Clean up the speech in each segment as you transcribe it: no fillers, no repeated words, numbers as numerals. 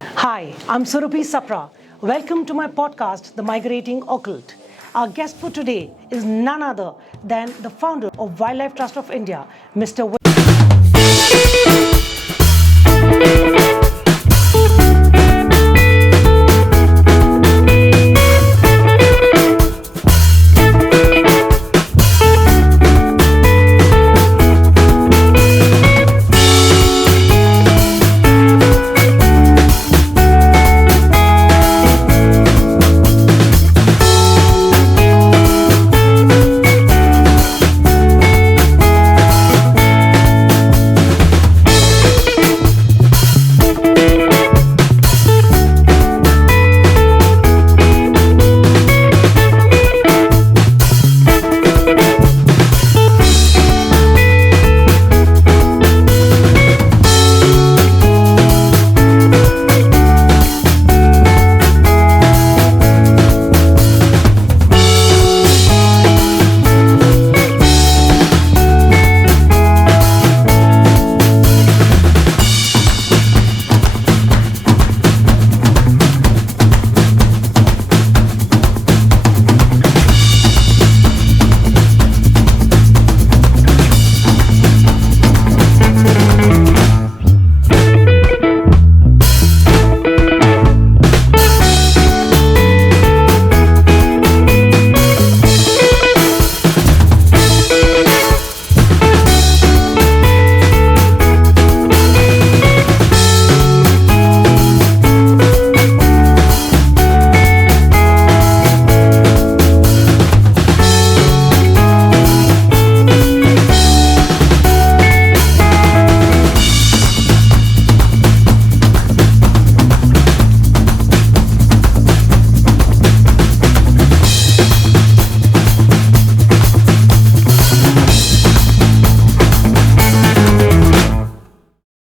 Hi, I'm Surabhi Sapra. Welcome to my podcast, The Migrating Occult. Our guest for today is none other than the founder of Wildlife Trust of India, Mr.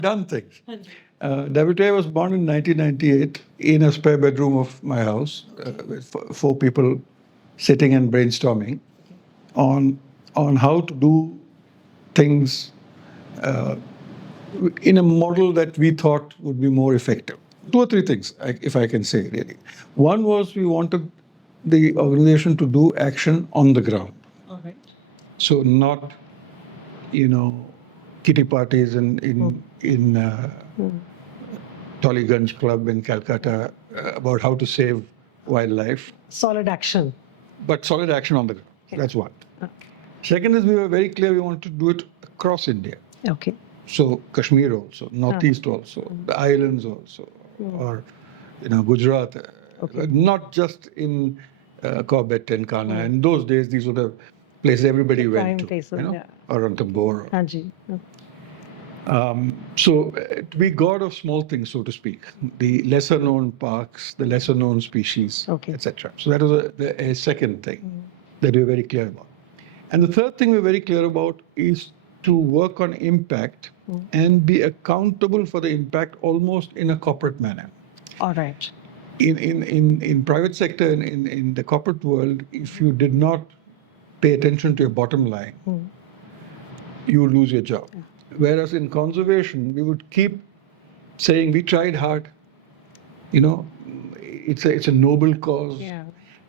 Done things. WTI was born in 1998 in a spare bedroom of my house with four people sitting and brainstorming on how to do things in a model that we thought would be more effective. Two or three things, if I can say, really. One was we wanted the organization to do action on the ground. All right. So not, kitty parties in Tollygunge Club in Calcutta about how to save wildlife, Solid action. but solid action on the ground. That's one. Second is we were very clear we wanted to do it across India. Okay. So Kashmir also, Northeast also, the islands also, or Gujarat. Not just in Corbett and Kana. In those days, these were the places everybody The prime went to, places, yeah. or on Tambor. Haji. So we god of small things, so to speak, the lesser known parks, the lesser known species, Okay. etc. So that was a second thing that we were very clear about. And the third thing we're very clear about is to work on impact and be accountable for the impact almost in a corporate manner. All right. In private sector, in the corporate world, if you did not pay attention to your bottom line, you would lose your job. Whereas in conservation, we would keep saying we tried hard. It's a noble cause,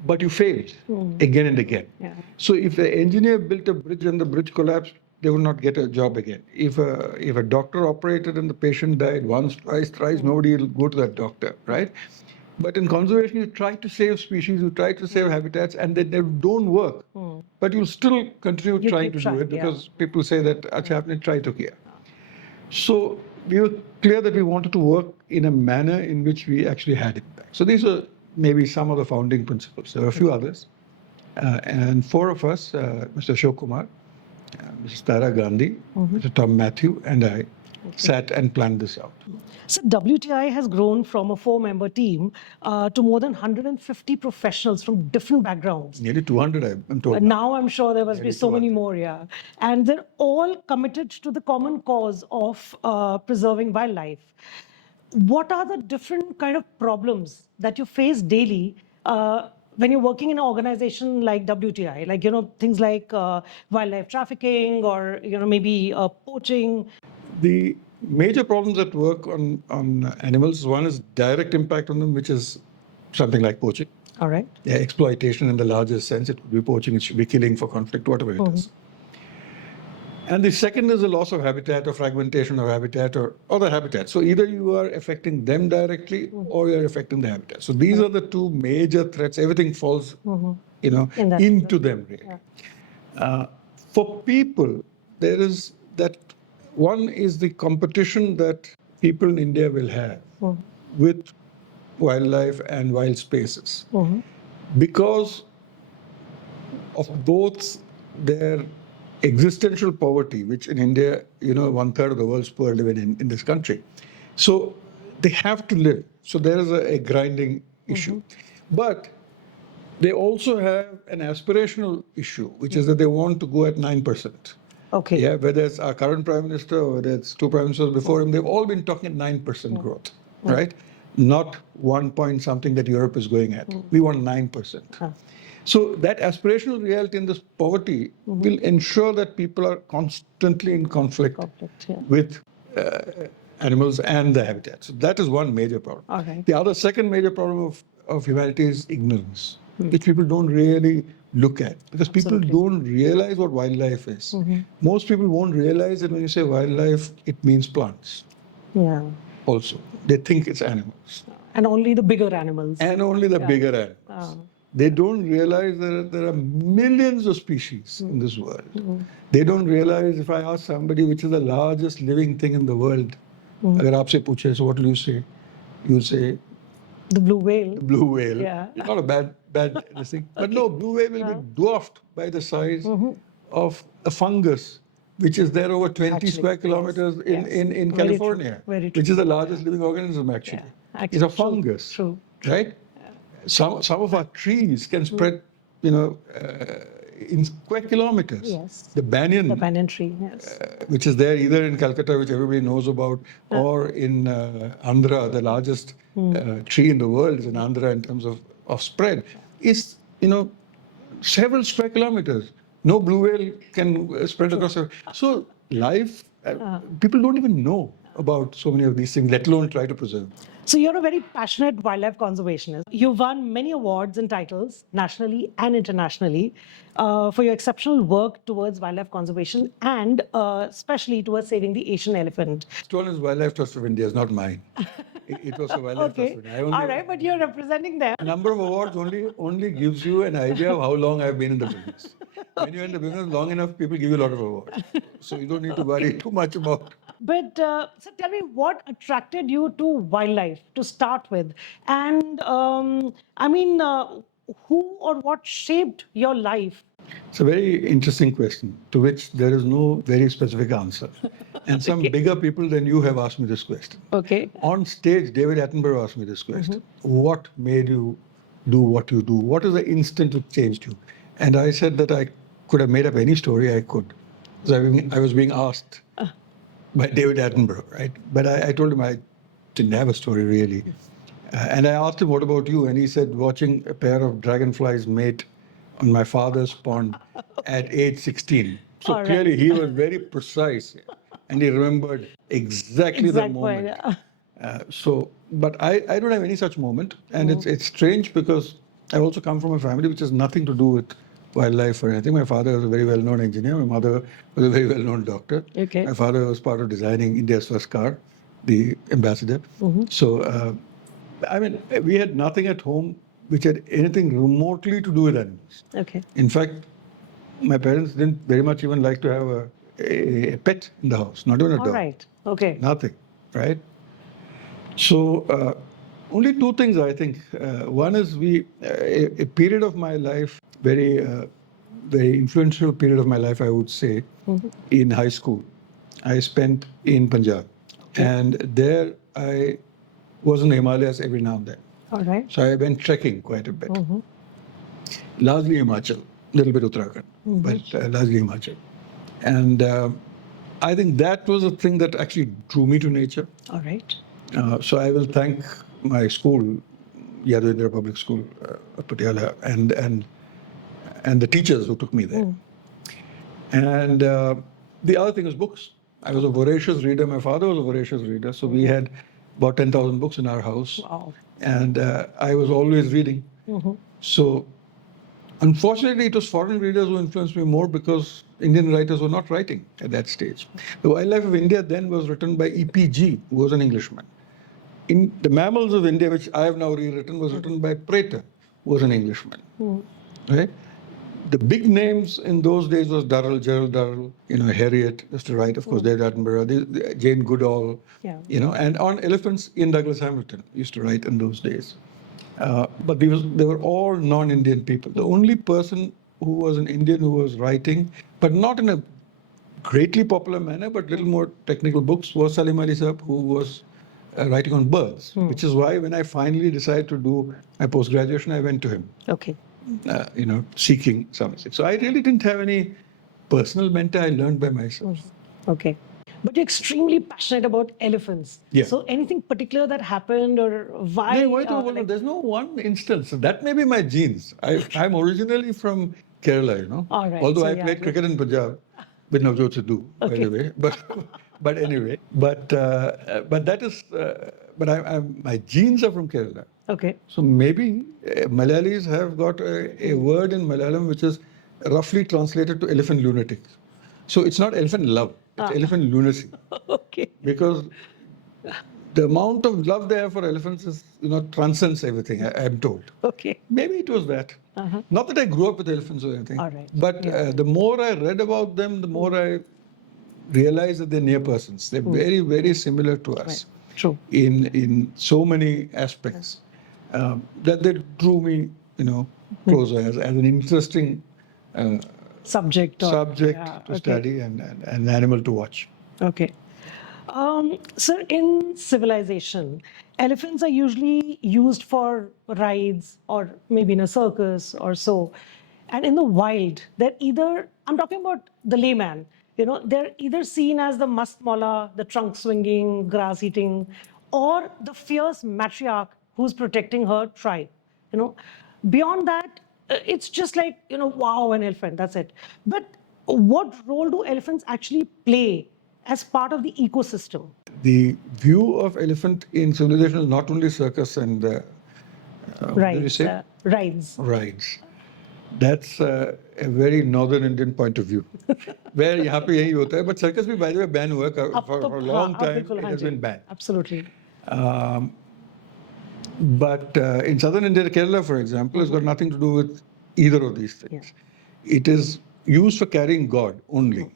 but you failed again and again. Yeah. So if the engineer built a bridge and the bridge collapsed, they would not get a job again. If a doctor operated and the patient died once, twice, thrice, nobody will go to that doctor, right? But in conservation, you try to save species, you try to save habitats, and they don't work. But you'll still continue trying to do it because people say that, "Acha, aapne try to kiya." So we were clear that we wanted to work in a manner in which we actually had impact. So these are maybe some of the founding principles. There were a few others. And four of us, Mr. Ashok Kumar, Mrs. Tara Gandhi, Mr. Tom Matthew, and I sat and planned this out. So WTI has grown from a 4-member team to more than 150 professionals from different backgrounds. Nearly 200, I'm told. Now I'm sure there must be so many more, yeah. And they're all committed to the common cause of preserving wildlife. What are the different kind of problems that you face daily when you're working in an organization like WTI? Like, things like wildlife trafficking or, maybe poaching. The major problems that work on animals. One is direct impact on them, which is something like poaching. All right. Yeah, exploitation in the largest sense. It could be poaching, it should be killing for conflict, whatever it is. And the second is the loss of habitat or fragmentation of habitat or other habitat. So either you are affecting them directly or you are affecting the habitat. So these are the two major threats. Everything falls, into them. Really. For people, there is that one is the competition that people in India will have with wildlife and wild spaces because of both their existential poverty, which in India, 1/3 of the world's poor live in this country. So they have to live. So there is a grinding issue. But they also have an aspirational issue, which is that they want to go at 9%. Okay. Yeah, whether it's our current prime minister or whether it's two prime ministers before him, they've all been talking at 9% growth, right? Not 1 point something that Europe is going at. We want 9%. So that aspirational reality in this poverty will ensure that people are constantly in conflict with animals and the habitat. So that is one major problem. Okay. The second major problem of humanity is ignorance, which people don't really look at because people don't realize what wildlife is. Most people won't realize that when you say wildlife, it means plants. Yeah. Also, they think it's animals. And only the bigger animals. And only the bigger animals. They don't realize that there are millions of species in this world. They don't realize, if I ask somebody which is the largest living thing in the world, agar aapse puche, so what will you say? You'll say, the blue whale. the blue whale. Yeah. It's not a bad thing. But no, blue whale will be dwarfed by the size of a fungus, which is there over 20 square kilometers in California, which is the largest living organism actually. It's a fungus, right? Some of our trees can spread, in square kilometers. Yes. The banyan tree, yes. Which is there either in Calcutta, which everybody knows about, or in Andhra, the largest tree in the world is in Andhra in terms of spread, is, several square kilometers. No blue whale can spread across. So life, people don't even know about so many of these things, let alone try to preserve. So you're a very passionate wildlife conservationist. You've won many awards and titles, nationally and internationally, for your exceptional work towards wildlife conservation and especially towards saving the Asian elephant. Stolen is Wildlife Trust of India, it's not mine. It was a Wildlife Trust of India. All right, but you're representing them. A number of awards only gives you an idea of how long I've been in the business. When you're in the business long enough, people give you a lot of awards. So you don't need to worry too much about. But so tell me, what attracted you to wildlife to start with? And who or what shaped your life? It's a very interesting question to which there is no very specific answer. And some bigger people than you have asked me this question. Okay. On stage, David Attenborough asked me this question. What made you do what you do? What is the instant that changed you? And I said that I could have made up any story I could. So I was being asked by David Attenborough, right? But I told him I didn't have a story really. And I asked him, what about you? And he said, watching a pair of dragonflies mate on my father's pond at age 16. So clearly he was very precise and he remembered exactly the moment. But I don't have any such moment. And it's strange because I also come from a family which has nothing to do with wildlife or anything. My father was a very well-known engineer. My mother was a very well-known doctor. Okay. My father was part of designing India's first car, the Ambassador. So, we had nothing at home which had anything remotely to do with animals. Okay. In fact, my parents didn't very much even like to have a pet in the house, not even a dog. All right. Okay. Nothing, right? So, only two things I think. One is a period of my life, very influential period of my life, I would say, in high school. I spent in Punjab. And there I was in the Himalayas every now and then. All right. So I went trekking quite a bit. Largely Himachal, a little bit Uttarakhand, but largely Himachal. And I think that was the thing that actually drew me to nature. All right. So I will thank my school, Yadavendra Public School, Patiala, and the teachers who took me there. And the other thing is books. I was a voracious reader. My father was a voracious reader. So we had about 10,000 books in our house. Wow. And I was always reading. So unfortunately, it was foreign readers who influenced me more because Indian writers were not writing at that stage. The Wildlife of India then was written by E.P.G., who was an Englishman. In The Mammals of India, which I have now rewritten, was written by Prater, who was an Englishman. Right? The big names in those days was Durrell, Gerald Durrell, Harriet used to write, of course, David Attenborough, Jane Goodall, and on elephants, Ian Douglas Hamilton used to write in those days. But they were all non-Indian people. The only person who was an Indian who was writing, but not in a greatly popular manner, but little more technical books, was Salim Ali Saab, who was writing on birds, which is why when I finally decided to do my post-graduation, I went to him. Okay. Seeking something. So I really didn't have any personal mentor. I learned by myself. Okay. But you're extremely passionate about elephants. Yeah. So anything particular that happened or why? There's no one instance. That may be my genes. I'm originally from Kerala, All right. Although So, I played cricket in Punjab with Navjot Sidhu, by the way. But anyway, my genes are from Kerala. Okay. So maybe Malayalis have got a word in Malayalam which is roughly translated to elephant lunatic. So it's not elephant love, it's elephant lunacy. Okay. Because the amount of love they have for elephants is, transcends everything, I'm told. Okay. Maybe it was that. Not that I grew up with elephants or anything. All right. But the more I read about them, the more I realized that they're near persons. They're very, very similar to us. Right. True. In so many aspects. That they drew me, closer as an interesting Subject to study and an animal to watch. Okay. Sir, in civilization, elephants are usually used for rides or maybe in a circus or so. And in the wild, I'm talking about the layman, they're either seen as the mast mauler, the trunk swinging, grass eating, or the fierce matriarch who's protecting her tribe. Beyond that, it's just like, wow, an elephant, that's it. But what role do elephants actually play as part of the ecosystem? The view of elephant in civilization is not only circus and Rides. That's a very northern Indian point of view. Where yahan pe yahi hota hai, but circus bhi, by the way, ban hua for a long time. It has been banned. Absolutely. But in southern India, Kerala, for example, has got nothing to do with either of these things. Yeah. It is used for carrying God only.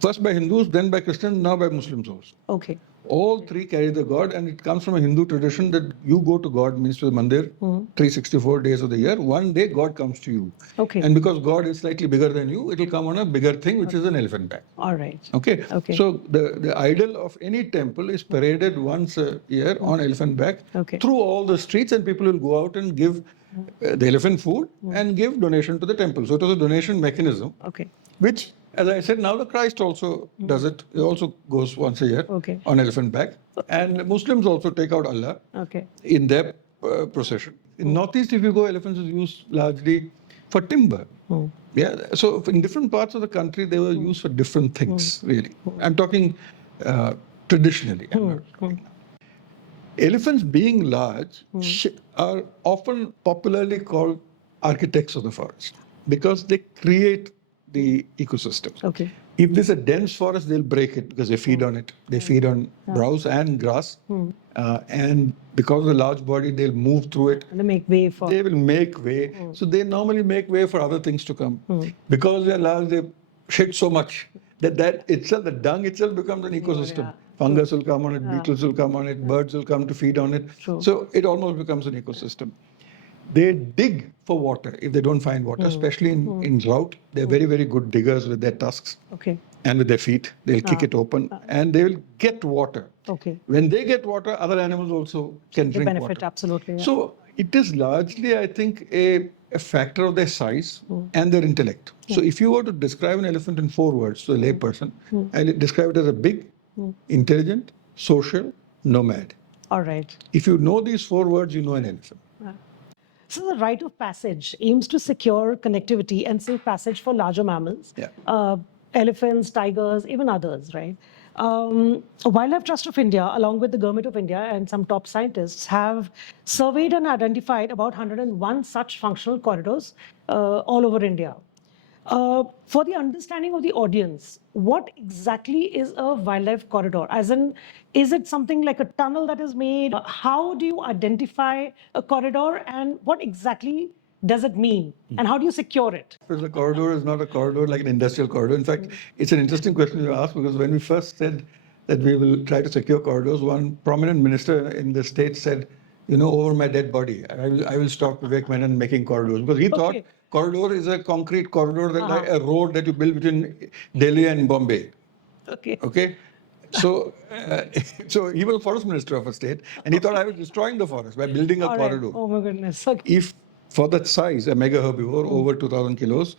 First by Hindus, then by Christians, now by Muslims also. Okay. All three carry the God, and it comes from a Hindu tradition that you go to God, means to the mandir, 364 days of the year. One day God comes to you. Okay. And because God is slightly bigger than you, it will come on a bigger thing, which is an elephant back. All right. Okay. So the idol of any temple is paraded once a year on elephant back through all the streets, and people will go out and give the elephant food and give donation to the temple. So it was a donation mechanism, which, as I said, now the Christ also does it. He also goes once a year on elephant back. And Muslims also take out Allah in their procession. In Northeast, if you go, elephants is used largely for timber. Yeah. So in different parts of the country, they were used for different things, really. I'm talking traditionally. Elephants being large are often popularly called architects of the forest because they create the ecosystem. If there's a dense forest, they'll break it because they feed on it. They feed on browse and grass. And because of the large body, they'll move through it. And they will make way. So they normally make way for other things to come. Because they're large, they shit so much that itself, the dung itself becomes an ecosystem. Fungus will come on it, beetles will come on it, birds will come to feed on it. So it almost becomes an ecosystem. They dig for water if they don't find water, especially in drought. They're very, very good diggers with their tusks and with their feet. They'll kick it open and they will get water. When they get water, other animals also can drink water. They benefit, absolutely. Yeah. So it is largely, I think, a factor of their size and their intellect. So if you were to describe an elephant in 4 words to a lay person, I describe it as a big, intelligent, social, nomad. All right. If you know these 4 words, you know an elephant. So the rite of passage aims to secure connectivity and safe passage for larger mammals, elephants, tigers, even others, right? Wildlife Trust of India, along with the Government of India and some top scientists, have surveyed and identified about 101 such functional corridors all over India. For the understanding of the audience, what exactly is a wildlife corridor? As in, is it something like a tunnel that is made? How do you identify a corridor, and what exactly does it mean? And how do you secure it? Because a corridor is not a corridor like an industrial corridor. In fact, it's an interesting question you asked, because when we first said that we will try to secure corridors, one prominent minister in the state said, over my dead body, I will stop Vivek Menon making corridors. Because he thought corridor is a concrete corridor, that like a road that you build between Delhi and Bombay. Okay. So, so he was a forest minister of a state, and he thought I was destroying the forest by building a corridor. Oh my goodness. Okay. If for that size, a mega herbivore over 2,000 kilos,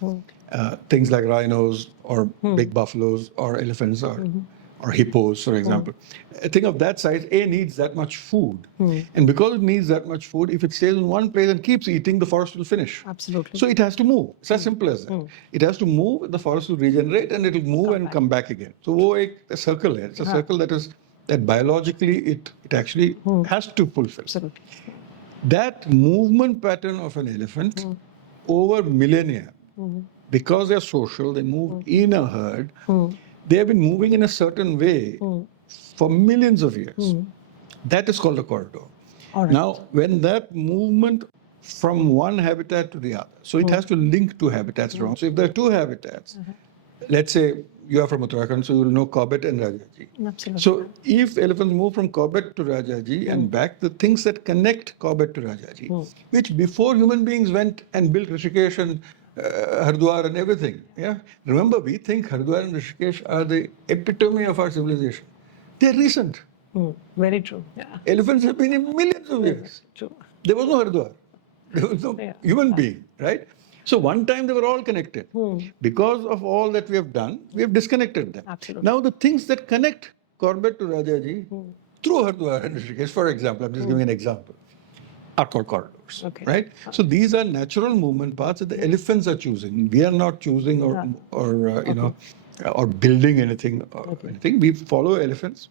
things like rhinos or big buffaloes or elephants or hippos, for example, a thing of that size, needs that much food. And because it needs that much food, if it stays in one place and keeps eating, the forest will finish. Absolutely. So it has to move. It's as simple as that. It has to move, the forest will regenerate, and it will move and come back again. So a circle here. It's a circle that biologically it actually has to fulfill. Absolutely. That movement pattern of an elephant over millennia, because they're social, they move in a herd, they have been moving in a certain way for millions of years. That is called a corridor. Now, when that movement from one habitat to the other, so it has to link two habitats around. So if there are two habitats, let's say you are from Uttarakhand, so you will know Corbett and Rajaji. Absolutely. So if elephants move from Corbett to Rajaji and back, the things that connect Corbett to Rajaji, which before human beings went and built Rishikesh and Haridwar and everything. Yeah. Remember, we think Haridwar and Rishikesh are the epitome of our civilization. They're recent. Very true. Yeah. Elephants have been in millions of years. True. There was no Haridwar. There was no human being, right? So one time they were all connected. Because of all that we have done, we have disconnected them. Absolutely. Now the things that connect Corbett to Rajaji through Haridwar and Rishikesh, for example, I'm just giving an example, are called corridors, right? So these are natural movement paths that the elephants are choosing. We are not choosing or building anything or anything. We follow elephants.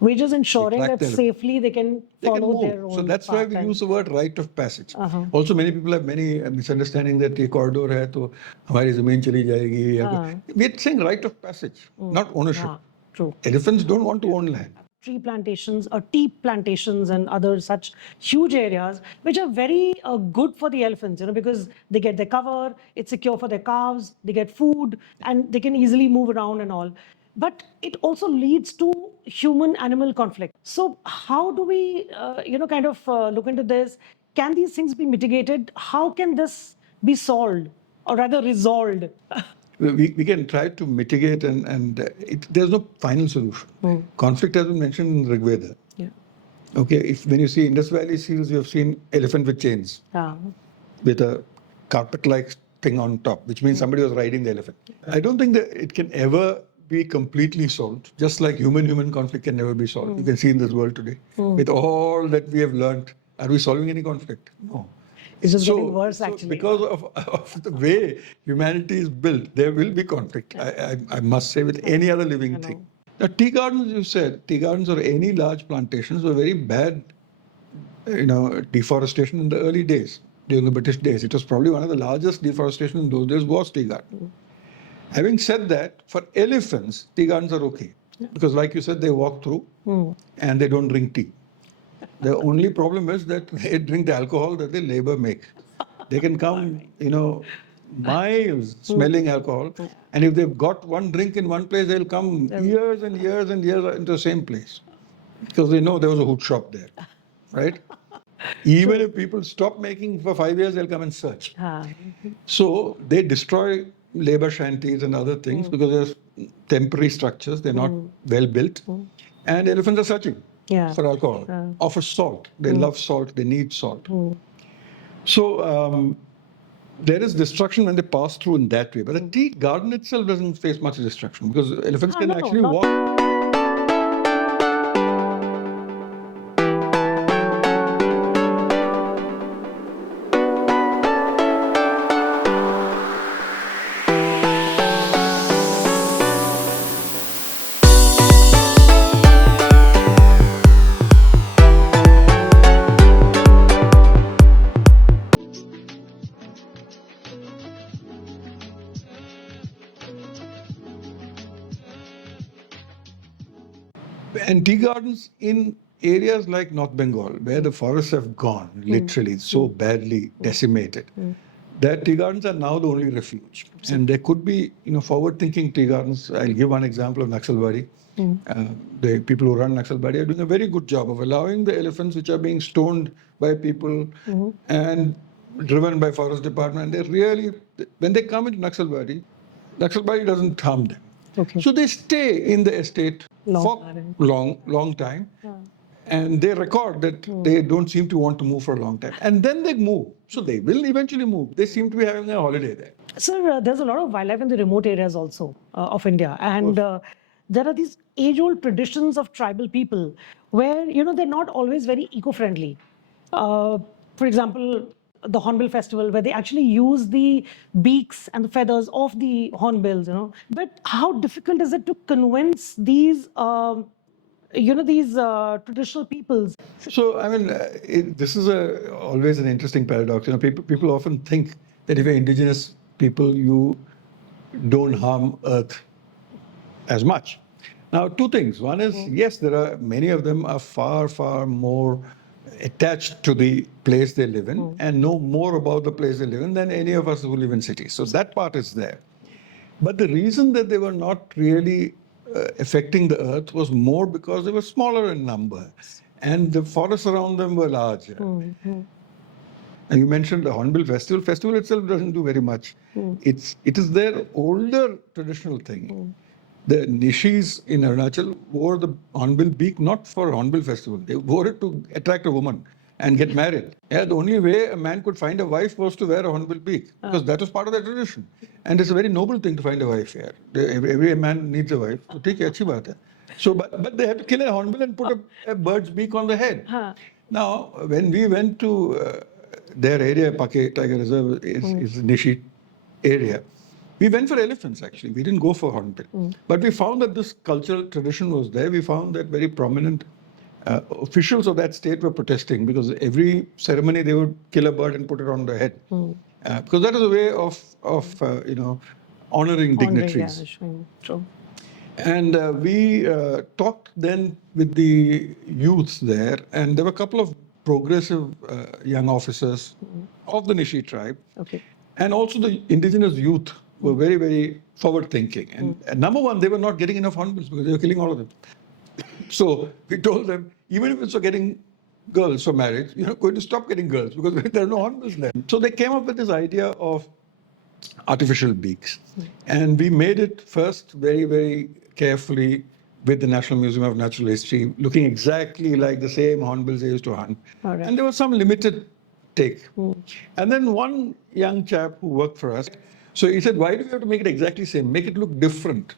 We're just ensuring that safely they can follow their own. So that's why we use the word rite of passage. Also, many people have many misunderstanding that a corridor hai to hamari zameen chali jayegi. We're saying rite of passage, not ownership. True. Elephants don't want to own land. Tree plantations or tea plantations and other such huge areas, which are very good for the elephants, because they get their cover, it's secure for their calves, they get food, and they can easily move around and all. But it also leads to human-animal conflict. So how do we, look into this? Can these things be mitigated? How can this be solved, or rather resolved? We can try to mitigate, and there's no final solution. Conflict has been mentioned in Rig Veda. Yeah. Okay, when you see Indus Valley seals, you have seen elephant with chains, with a carpet-like thing on top, which means somebody was riding the elephant. I don't think that it can ever be completely solved, just like human-human conflict can never be solved. You can see in this world today, with all that we have learned, are we solving any conflict? No. It's just getting worse, actually. Because of the way humanity is built, there will be conflict, I must say, with any other living thing. Now, tea gardens, you said, tea gardens or any large plantations were very bad, deforestation in the early days, during the British days. It was probably one of the largest deforestation in those days was tea garden. Having said that, for elephants, tea gardens are okay. Because like you said, they walk through and they don't drink tea. The only problem is that they drink the alcohol that the labor make. They can come, miles smelling alcohol. And if they've got one drink in one place, they'll come years and years and years into the same place. Because they know there was a hood shop there, right? Even if people stop making for 5 years, they'll come and search. So they destroy labor shanties and other things because they're temporary structures. They're not well built. And elephants are searching for alcohol or for salt. They love salt. They need salt. So there is destruction when they pass through in that way. But the tea garden itself doesn't face much destruction because elephants can actually walk. And tea gardens in areas like North Bengal, where the forests have gone, literally so badly decimated, that tea gardens are now the only refuge. And there could be, forward-thinking tea gardens. I'll give one example of Naxalbari. The people who run Naxalbari are doing a very good job of allowing the elephants, which are being stoned by people and driven by forest department. They really, when they come into Naxalbari doesn't harm them. Okay. So they stay in the estate for long time. And they record that they don't seem to want to move for a long time. And then they move. So they will eventually move. They seem to be having a holiday there. Sir, there's a lot of wildlife in the remote areas also of India. And there are these age-old traditions of tribal people where, they're not always very eco-friendly. For example, the Hornbill Festival, where they actually use the beaks and the feathers of the hornbills, But how difficult is it to convince these these traditional peoples? So, this is always an interesting paradox. People often think that if you're indigenous people, you don't harm Earth as much. Now, two things. One is, yes, there are many of them are far, far more attached to the place they live in and know more about the place they live in than any of us who live in cities. So that part is there. But the reason that they were not really affecting the earth was more because they were smaller in number and the forests around them were larger. And you mentioned the Hornbill Festival. Festival itself doesn't do very much. It is their older traditional thing. The Nishis in Arunachal wore the hornbill beak not for Hornbill Festival. They wore it to attract a woman and get married. Yeah, the only way a man could find a wife was to wear a hornbill beak because that was part of their tradition. And it's a very noble thing to find a wife here. Every man needs a wife. So, take achhi baat hai. So, but they had to kill a hornbill and put a bird's beak on the head. Now, when we went to their area, Pake Tiger Reserve is the Nishi area. We went for elephants, actually. We didn't go for hornbill. But we found that this cultural tradition was there. We found that very prominent officials of that state were protesting because every ceremony they would kill a bird and put it on the head. Because that is a way of honoring dignitaries. Yeah, true. And we talked then with the youths there, and there were a couple of progressive young officers of the Nishi tribe. Okay. And also the indigenous youth were very, very forward-thinking. And number one, they were not getting enough hornbills because they were killing all of them. So we told them, even if it's for getting girls for marriage, you're not going to stop getting girls because there are no hornbills left. So they came up with this idea of artificial beaks. And we made it first very, very carefully with the National Museum of Natural History, looking exactly like the same hornbills they used to hunt. Right. And there was some limited take. And then one young chap who worked for us, so he said, why do we have to make it exactly the same? Make it look different.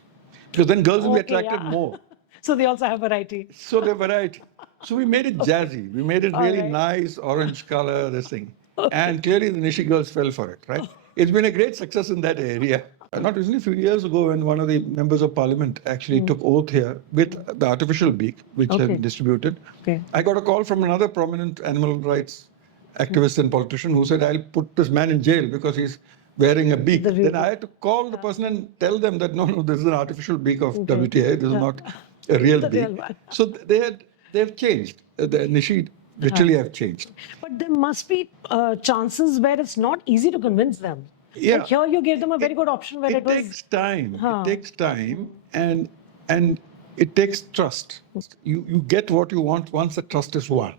Because then girls will be attracted more. So they also have variety. So they're variety. So we made it jazzy. We made it really nice, orange color, this thing. And clearly the Nishi girls fell for it, right? It's been a great success in that area. Not recently, a few years ago, when one of the members of parliament actually took oath here with the artificial beak, which had been distributed. I got a call from another prominent animal rights activist and politician who said, I'll put this man in jail because he's wearing a beak. Then I had to call the person and tell them that, no, this is an artificial beak of WTA. This is not a real beak. So they've changed. The Nishi literally have changed. But there must be chances where it's not easy to convince them. Yeah. Like here you gave them a very good option where it was... takes time. It takes time and it takes trust. You get what you want once the trust is won.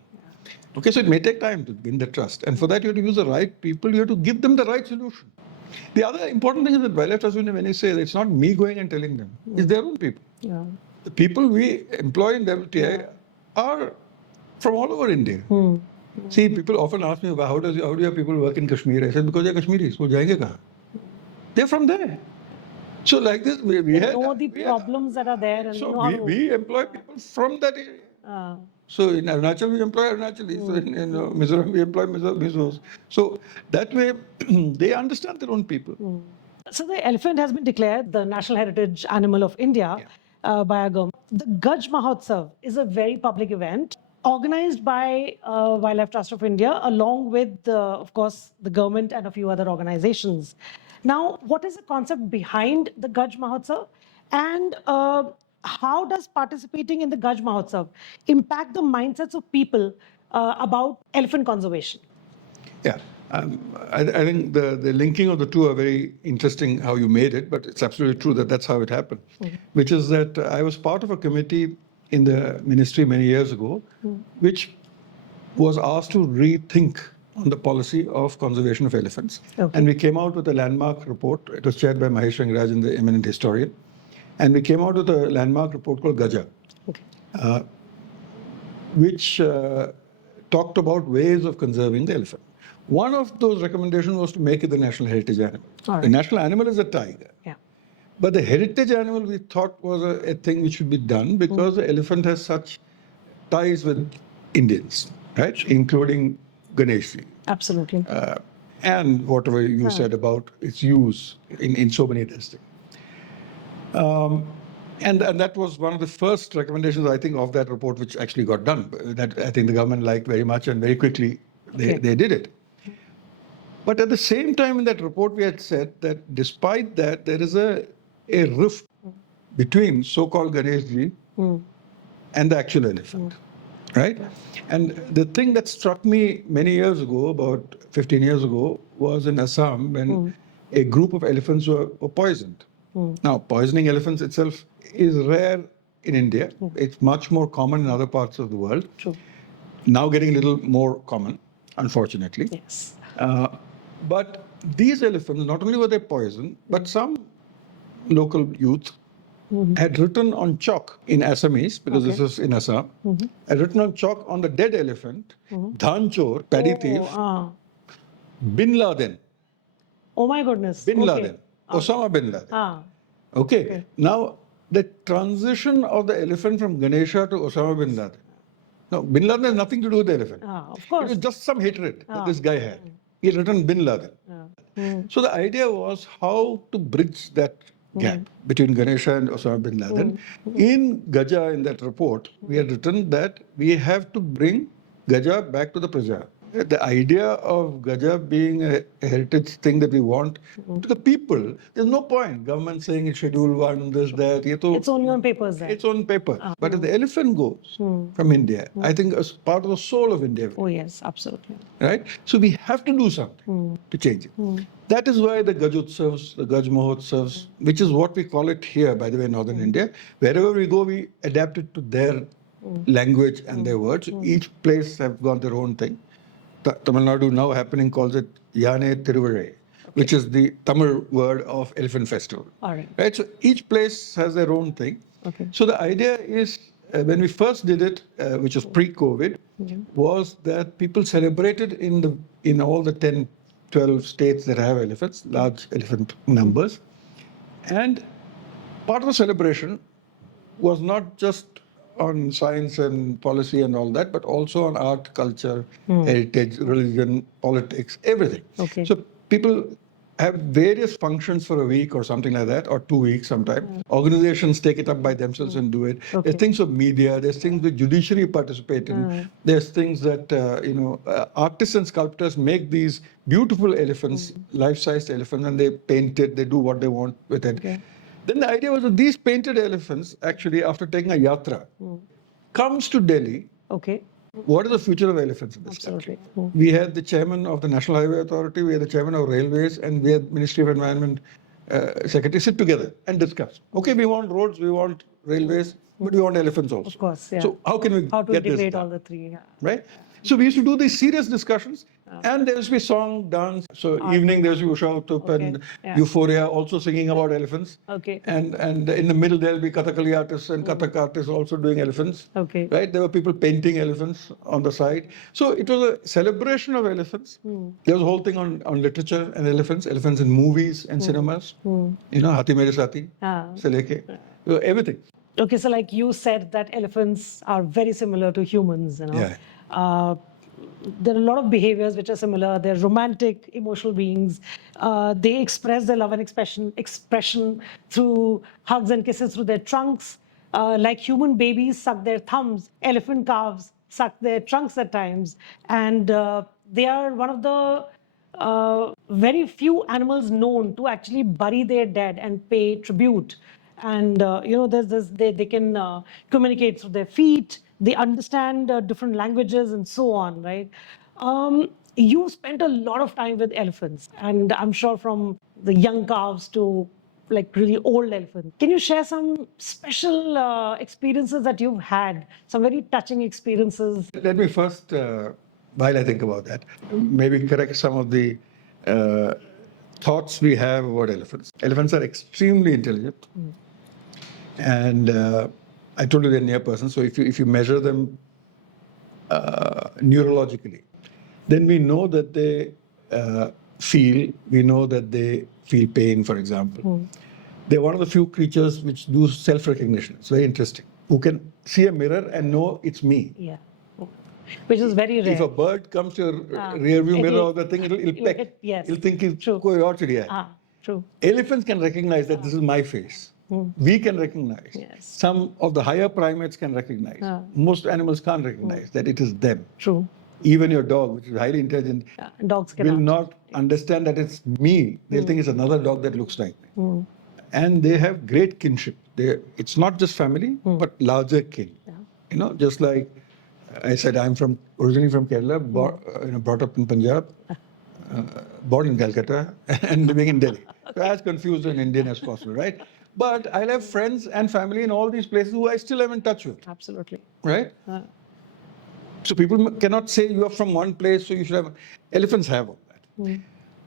Okay, so it may take time to win the trust. And for that, you have to use the right people. You have to give them the right solution. The other important thing is that wildlife trust union, when you say that it's not me going and telling them, it's their own people. Yeah. The people we employ in WTI are from all over India. See, people often ask me, how do your people work in Kashmir? I said, because they're Kashmiris. Wo jayenge kahan? They're from there. So like this, we know the problems that are there. And so we employ people from that area. So in Arunachal, we employ Arunachalis. So in Mizoram, we employ Mizos. So that way, they understand their own people. So the elephant has been declared the national heritage animal of India by our government. The Gaj Utsav is a very public event organized by Wildlife Trust of India, along with, of course, the government and a few other organizations. Now, what is the concept behind the Gaj Utsav? And how does participating in the Gaj Mahotsav impact the mindsets of people about elephant conservation? Yeah. I think the linking of the two are very interesting how you made it, but it's absolutely true that that's how it happened, which is that I was part of a committee in the ministry many years ago, which was asked to rethink on the policy of conservation of elephants. Okay. And we came out with a landmark report. It was chaired by Mahesh Rangarajan, the eminent historian. And we came out with a landmark report called Gaja, Okay. which talked about ways of conserving the elephant. One of those recommendations was to make it the national heritage animal. All right. The national animal is a tiger. Yeah. But the heritage animal we thought was a thing which should be done because the elephant has such ties with Indians, right? Including Ganesh. Absolutely. And whatever you said about its use in so many districts. And that was one of the first recommendations, I think, of that report, which actually got done. That I think the government liked very much, and very quickly they did it. But at the same time in that report, we had said that despite that, there is a rift between so-called Ganeshji and the actual elephant, right? And the thing that struck me many years ago, about 15 years ago, was in Assam when a group of elephants were poisoned. Now, poisoning elephants itself is rare in India. It's much more common in other parts of the world. True. Now getting a little more common, unfortunately. Yes. But these elephants, not only were they poisoned, but some local youth had written on chalk in Assamese, because this is in Assam, had written on chalk on the dead elephant, Dhan Chor, paddy thief, Bin Laden. Oh my goodness. Bin Laden. Osama Bin Laden. Okay. Now, the transition of the elephant from Ganesha to Osama Bin Laden. Now, Bin Laden has nothing to do with the elephant. Of course. It was just some hatred that this guy had. He had written Bin Laden. So the idea was how to bridge that gap between Ganesha and Osama Bin Laden. In Gaja, in that report, we had written that we have to bring Gaja back to the Praja. The idea of Gaja being a heritage thing that we want to the people, there's no point. Government saying it's Schedule 1, this, that. It's only on papers then. It's on paper. But if the elephant goes from India, I think as part of the soul of India. Oh yes, absolutely. Right? So we have to do something to change it. That is why the Gaj Utsavs, the Gaj Mahotsavs, which is what we call it here, by the way, in northern India, wherever we go, we adapt it to their language and their words. Each place have got their own thing. Tamil Nadu now happening calls it Yane Tiruvare, which is the Tamil word of elephant festival. All right. Right? So each place has their own thing. Okay. So the idea is, when we first did it, which was pre-COVID, was that people celebrated in all the 10, 12 states that have elephants, large elephant numbers. And part of the celebration was not just on science and policy and all that, but also on art, culture, heritage, religion, politics, everything. Okay. So people have various functions for a week or something like that, or 2 weeks sometimes. Organizations take it up by themselves and do it. Okay. There's things of media, there's things that judiciary participate in. There's things that, artists and sculptors make these beautiful elephants, life-sized elephants, and they paint it, they do what they want with it. Okay. Then the idea was that these painted elephants, actually, after taking a yatra, comes to Delhi. Okay. What is the future of elephants in this country? We had the chairman of the National Highway Authority, we had the chairman of Railways, and we had Ministry of Environment Secretary sit together and discuss. Okay, we want roads, we want railways, but we want elephants also. Of course, yeah. So how can we How to get this integrate done? all the three? Yeah. Right? So we used to do these serious discussions, and there used to be song, dance. So evening there used to be Usha Uttup and Euphoria also singing about elephants. Okay. And in the middle there'll be Kathakali artists and Kathak artists also doing elephants. Okay. Right? There were people painting elephants on the side. So it was a celebration of elephants. There was a whole thing on literature and elephants in movies and cinemas. Hathi Mere Sathi, se leke, so everything. Okay, so like you said that elephants are very similar to humans, Yeah. There are a lot of behaviors which are similar. They're romantic, emotional beings. They express their love and expression through hugs and kisses through their trunks. Like human babies suck their thumbs, elephant calves suck their trunks at times. And they are one of the very few animals known to actually bury their dead and pay tribute. and there's this, they can communicate through their feet. They understand different languages and so on, right? You spent a lot of time with elephants, and I'm sure from the young calves to like really old elephants. Can you share some special experiences that you've had, some very touching experiences? Let me first, while I think about that, maybe correct some of the thoughts we have about elephants. Elephants are extremely intelligent, and I told you they're near person. So if you measure them neurologically, then we know that they feel. We know that they feel pain, for example. They're one of the few creatures which do self-recognition. It's very interesting. Who can see a mirror and know it's me. Yeah. Which is very rare. If a bird comes to your rear view mirror or the thing, it'll peck. Yes. It'll think it's True. koi aur chidiya hai. True. Elephants can recognize that this is my face. We can recognize. Yes. Some of the higher primates can recognize. Most animals can't recognize that it is them. True. Even your dog, which is highly intelligent, Dogs will not understand that it's me. They'll think it's another dog that looks like me. And they have great kinship. It's not just family, but larger kin. Just like I said, I'm originally from Kerala, brought up in Punjab, born in Calcutta, and living in Delhi. So as confused an Indian as possible, right? But I'll have friends and family in all these places who I still am in touch with. Absolutely. Right? So people cannot say you are from one place, so you should have. Elephants have all that.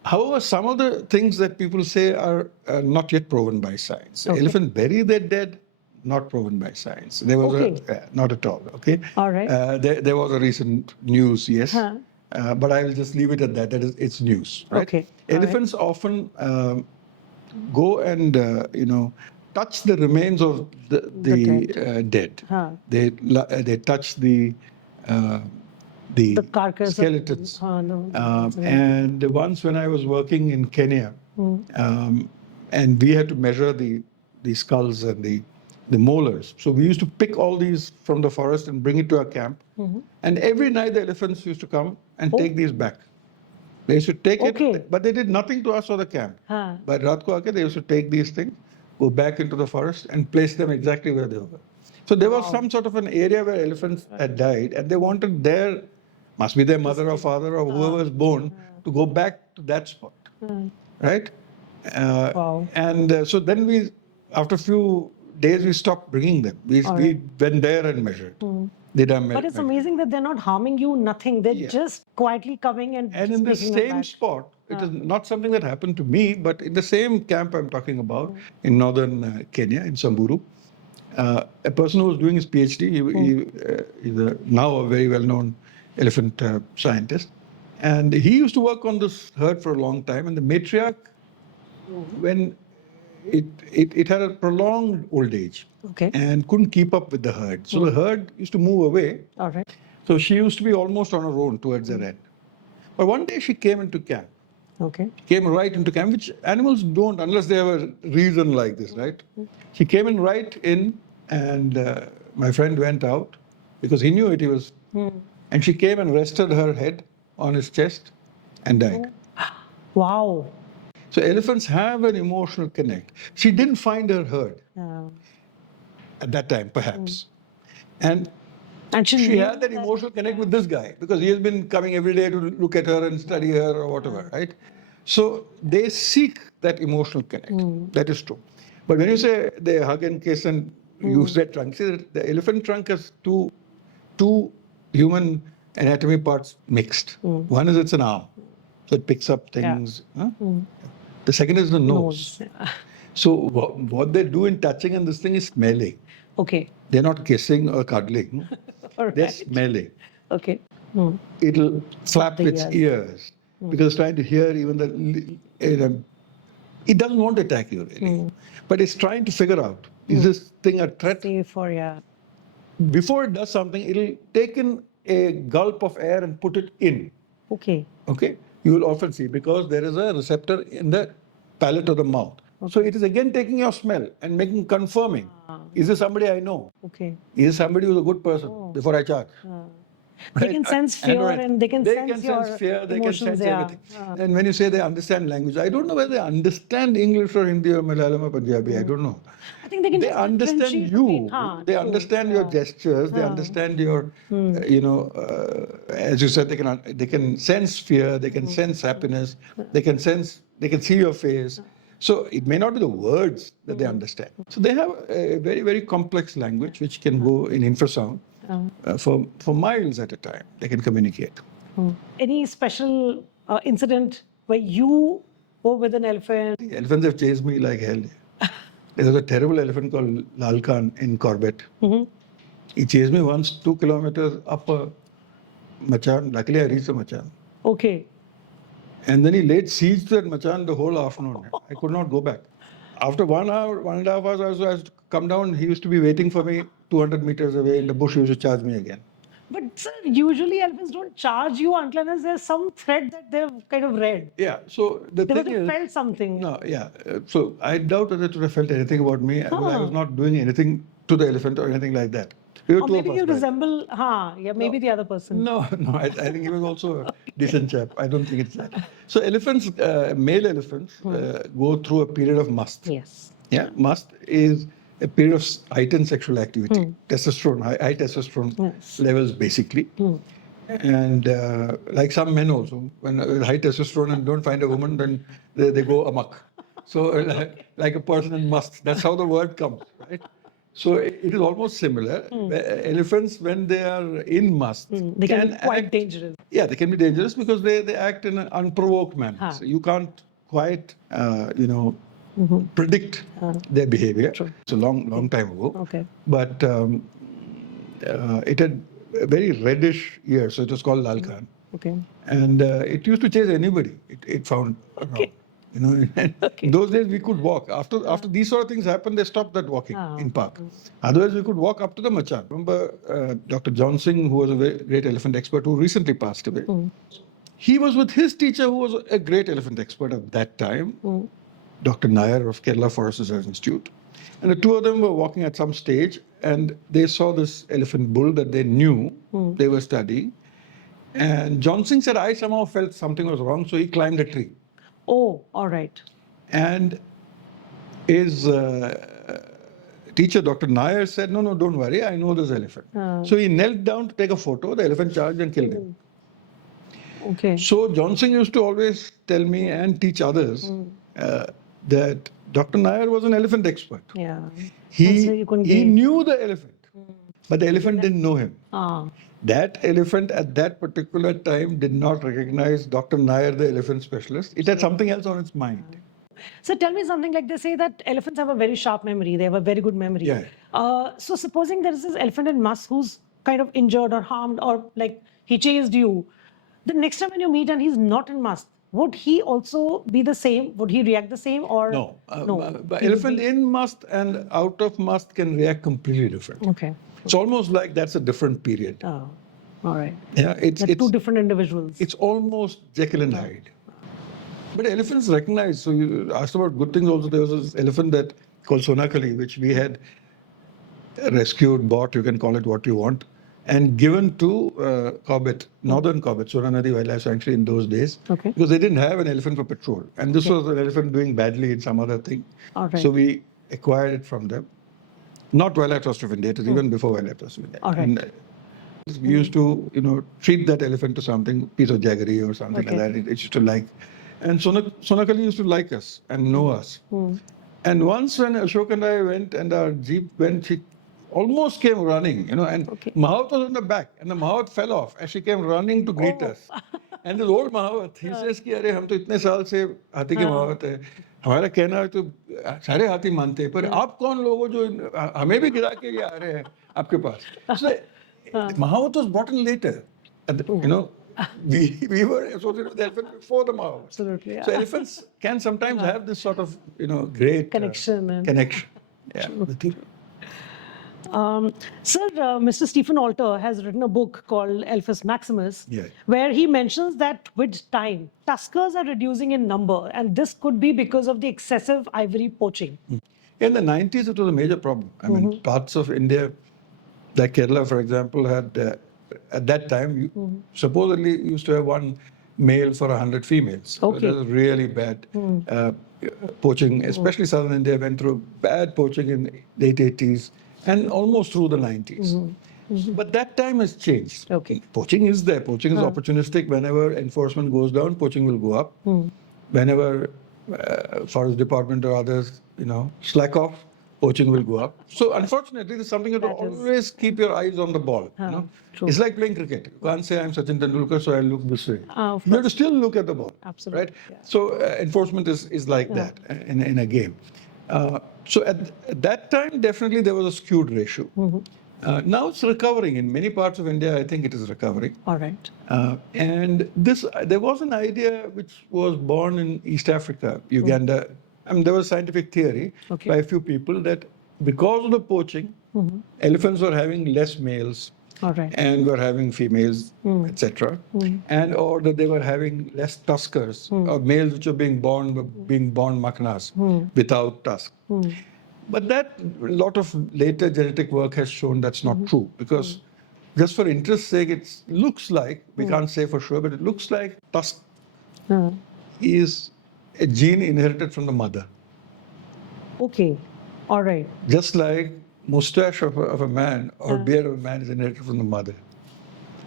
However, some of the things that people say are not yet proven by science. Okay. Elephants bury their dead, not proven by science. There was not at all. Okay. All right. There was a recent news, yes, but I will just leave it at that. That is, it's news. Right? Okay. Elephants often go and touch the remains of the dead. They touch the carcass skeletons. And once when I was working in Kenya, and we had to measure the skulls and the molars. So we used to pick all these from the forest and bring it to our camp. And every night the elephants used to come and take these back. They used to take it, but they did nothing to us or the camp. But Raat ko aake, they used to take these things, go back into the forest and place them exactly where they were. So there was some sort of an area where elephants had died, and they wanted must be their mother or father or whoever was born, to go back to that spot. Right? And so then after a few days, we stopped bringing them. We went there and measured. But it's amazing that they're not harming you, nothing. They're just quietly coming and in the same spot. It is not something that happened to me, but in the same camp I'm talking about, in northern Kenya, in Samburu, a person who was doing his PhD, he's now a very well-known elephant scientist, and he used to work on this herd for a long time. And the matriarch, when it had a prolonged old age and couldn't keep up with the herd, so the herd used to move away. All right. So she used to be almost on her own towards the end. But one day she came into camp. Came right into camp, which animals don't unless they have a reason like this, right? She came in right in, and my friend went out because he knew it. He was, and she came and rested her head on his chest and died. Wow. So elephants have an emotional connect. She didn't find her herd at that time, perhaps, and she had that emotional connect with this guy because he has been coming every day to look at her and study her or whatever, right? So they seek that emotional connect. That is true. But when you say they hug and kiss and use that trunk, see, the elephant trunk has two human anatomy parts mixed. One is it's an arm, so it picks up things. The second is the nose. So what they do in touching and this thing is smelling. They're not kissing or cuddling. They're smelling. It'll flap its ears because it's trying to hear even it doesn't want to attack you really. But it's trying to figure out, is this thing a threat? Before it does something, it'll take in a gulp of air and put it in. Okay? You will often see, because there is a receptor in the palate of the mouth. So it is again taking your smell and confirming. Is this somebody I know? Is this somebody who's a good person before I charge? They can sense fear and they can sense your fear, they can emotions. sense everything. And when you say they understand language, I don't know whether they understand English or Hindi or Malayalam or Punjabi. I don't know. I think they can just understand differentiate you. between, They understand your gestures. They understand your, as you said, they can sense fear. They can sense happiness. They can see your face. So it may not be the words that they understand. So they have a very, very complex language which can go in infrasound for miles at a time. They can communicate. Any special incident where you were with an elephant? The elephants have chased me like hell. There was a terrible elephant called Lal Khan in Corbett. He chased me once 2 kilometers up a machan. Luckily, I reached the machan. Okay. And then he laid siege to that machan the whole afternoon. I could not go back. After 1 hour, 1.5 hours, I was to come down. He used to be waiting for me 200 meters away in the bush. He used to charge me again. But sir, usually elephants don't charge you unless there's some threat that they've kind of read. Yeah, so the They thing must have is... felt something. No, yeah. So I doubt whether it would have felt anything about me. I was not doing anything to the elephant or anything like that. We were Or two maybe of us you back. resemble, maybe the other person. No, I think he was also a decent chap. I don't think it's that. So elephants, male elephants, go through a period of must. Yes. Yeah, must is a period of heightened sexual activity, testosterone, high testosterone levels basically. And like some men also, when high testosterone and don't find a woman, then they go amok. So like a person in must, that's how the word comes, right? So it is almost similar. Elephants, when they are in must, They can be quite dangerous. Yeah, they can be dangerous because they act in an unprovoked manner. So you can't quite, predict their behavior. True. It's a long time ago. Okay. But it had a very reddish ear, so it was called Lal Khan. Okay. And it used to chase anybody it found around. In those days we could walk. After these sort of things happened, they stopped that walking in park. Otherwise, we could walk up to the machan. Remember Dr. John Singh, who was a very great elephant expert who recently passed away. He was with his teacher, who was a great elephant expert at that time, Dr. Nair of Kerala Forest Research Institute. And the two of them were walking at some stage, and they saw this elephant bull that they knew they were studying. And John Singh said, I somehow felt something was wrong, so he climbed a tree. Oh, all right. And his teacher, Dr. Nair, said, no, don't worry, I know this elephant. So he knelt down to take a photo. The elephant charged and killed him. Okay. So John Singh used to always tell me and teach others that Dr. Nair was an elephant expert. Yeah. He knew the elephant, but the elephant didn't know him. That elephant at that particular time did not recognize Dr. Nair, the elephant specialist. It had something else on its mind. So tell me something, like they say that elephants have a very sharp memory. They have a very good memory. Yeah. So supposing there is this elephant in must who's kind of injured or harmed, or like he chased you, the next time when you meet and he's not in must, would he also be the same? Would he react the same? Or no? Elephant in must and out of must can react completely different. Okay. It's almost like that's a different period. Oh, all right. Yeah, it's two different individuals. It's almost Jekyll and Hyde. But elephants recognize. So you asked about good things also. There was this elephant that called Sonakali, which we had rescued, bought, you can call it what you want, and given to Corbett, Northern Corbett, Suranadi Wildlife Sanctuary in those days, because they didn't have an elephant for patrol. And this was an elephant doing badly in some other thing. All right. So we acquired it from them. Not Wildlife Trust of India, it was even before Wildlife Trust of India. All right. And we used to, treat that elephant to something, piece of jaggery or something like that. It used to like. And Sonakali used to like us and know us. And once when Ashok and I went and our jeep went, she almost came running, and Mahat was on the back and the Mahat fell off and she came running to greet us. And this old Mahat, he says, कि अरे हम तो इतने साल से हाथी के Mahat है, हमारा कहना है तो सारे हाथी मानते हैं, पर आप कौन लोग हो जो हमें भी गिरा के ये आ रहे हैं आपके पास? So Mahat was brought in later. We were associated with the elephant before the Mahat. Absolutely. Yeah. So elephants can sometimes have this sort of, great connection. Connection. Yeah. Sir, Mr. Stephen Alter has written a book called Elephas Maximus, where he mentions that with time, tuskers are reducing in number, and this could be because of the excessive ivory poaching. In the 90s, it was a major problem. I mean, parts of India, like Kerala, for example, had At that time, you supposedly used to have one male for 100 females. Okay. So that was really bad poaching, especially southern India went through bad poaching in the late 80s and almost through the 90s. But that time has changed. Okay. Poaching is there. Poaching is opportunistic. Whenever enforcement goes down, poaching will go up. Whenever forest department or others, slack off, poaching will go up. So unfortunately, there's something you have to always keep your eyes on the ball. True. It's like playing cricket. You can't say I'm Sachin Tendulkar, so I look this way. Of You have to still look at the ball. Absolutely. Right? Yeah. So enforcement is like that in a game. So at that time, definitely there was a skewed ratio. Now it's recovering. In many parts of India, I think it is recovering. All right. And there was an idea which was born in East Africa, Uganda. I mean, there was scientific theory by a few people that because of the poaching, elephants were having less males All right. and were having females, etc. And or that they were having less tuskers, or males which were being born maknas without tusk. But that a lot of later genetic work has shown that's not true, because just for interest's sake, it looks like, we can't say for sure, but it looks like tusk is a gene inherited from the mother. Okay. All right. Just like mustache of a man or beard of a man is inherited from the mother,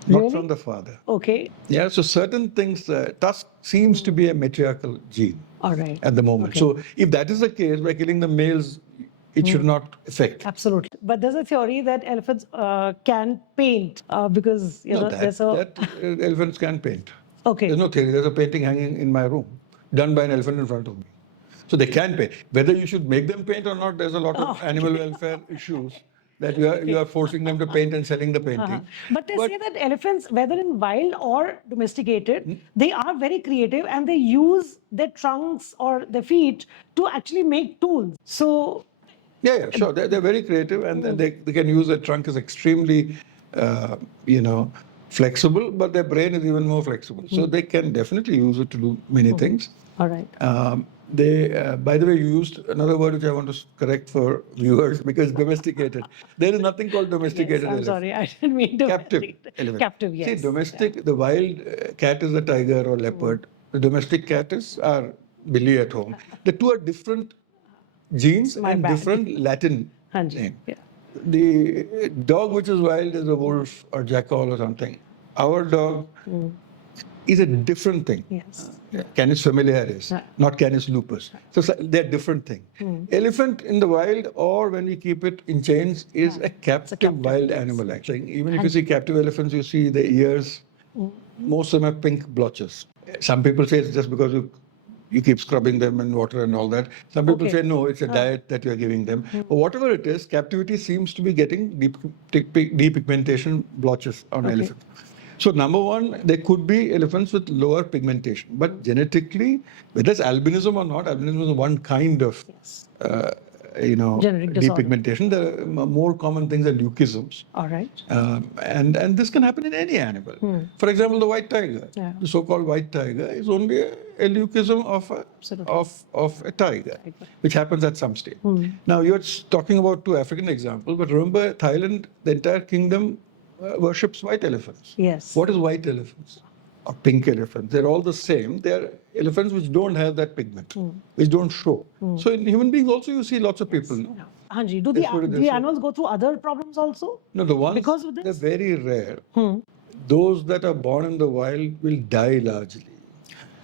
not from the father. Okay. Yeah, so certain things, tusk seems to be a matriarchal gene All right. at the moment. Okay. So if that is the case, by killing the males, it should not affect. Absolutely. But there's a theory that elephants can paint because, there's a... Elephants can paint. Okay. There's no theory. There's a painting hanging in my room, done by an elephant in front of me. So they can paint. Whether you should make them paint or not, there's a lot of animal welfare issues that you are forcing them to paint and selling the painting. But they say that elephants, whether in wild or domesticated, they are very creative and they use their trunks or their feet to actually make tools. So... Yeah, sure. They're very creative, and they can use their trunk is extremely, flexible, but their brain is even more flexible. So they can definitely use it to do many things. All right. By the way, you used another word which I want to correct for viewers, because domesticated. There is nothing called domesticated I'm elephant. sorry, I didn't mean to. Captive elephant. Captive, yes. See, domestic, the wild cat is a tiger or leopard. The domestic cat is our Billy at home. The two are different genes and different Latin name. Yeah. The dog which is wild is a wolf or jackal or something. Our dog is a different thing. Yes. Canis familiaris, not Canis lupus. So they're different things. Elephant in the wild, or when we keep it in chains, is a captive wild animal actually. Even if you see captive elephants, you see the ears, most of them have pink blotches. Some people say it's just because you keep scrubbing them in water and all that. Some people say, no, it's a diet that you're giving them. But whatever it is, captivity seems to be getting depigmentation blotches on elephants. So number one, there could be elephants with lower pigmentation. But genetically, whether it's albinism or not, albinism is one kind of depigmentation. The more common things are leucisms. All right. And this can happen in any animal. For example, the white tiger. Yeah. The so-called white tiger is only a leucism of a tiger, which happens at some stage. Now, you're talking about two African examples, but remember, Thailand, the entire kingdom worships white elephants. Yes. What is white elephants? Or pink elephants? They're all the same. They're elephants which don't have that pigment, which don't show. So in human beings also, you see lots of people. No? Hanji, do the animals go through other problems also? No, the ones because of this? they're very rare. Those that are born in the wild will die largely.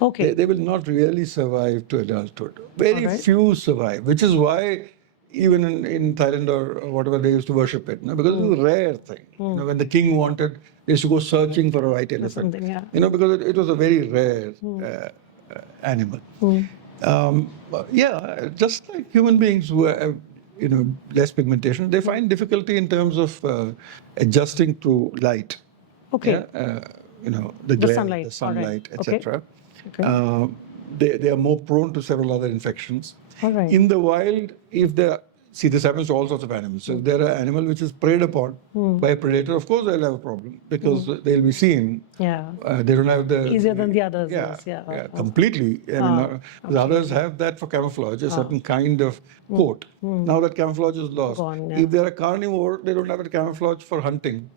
Okay. They will not really survive to adulthood. Very few survive, which is why even in Thailand or whatever, they used to worship it, because it was a rare thing. When the king wanted, they used to go searching for a white elephant. Because it was a very rare animal. Just like human beings who have less pigmentation, they find difficulty in terms of adjusting to light. Okay. The glare, sunlight. the sunlight, Okay. etc. Okay. They are more prone to several other infections. All right. In the wild, this happens to all sorts of animals. So if there are animal which is preyed upon by a predator, of course they'll have a problem because they'll be seen. Yeah. They don't have the... Easier than the others. Completely. The others have that for camouflage, a certain kind of coat. Now that camouflage is lost. Gone, If they're a carnivore, they don't have a camouflage for hunting.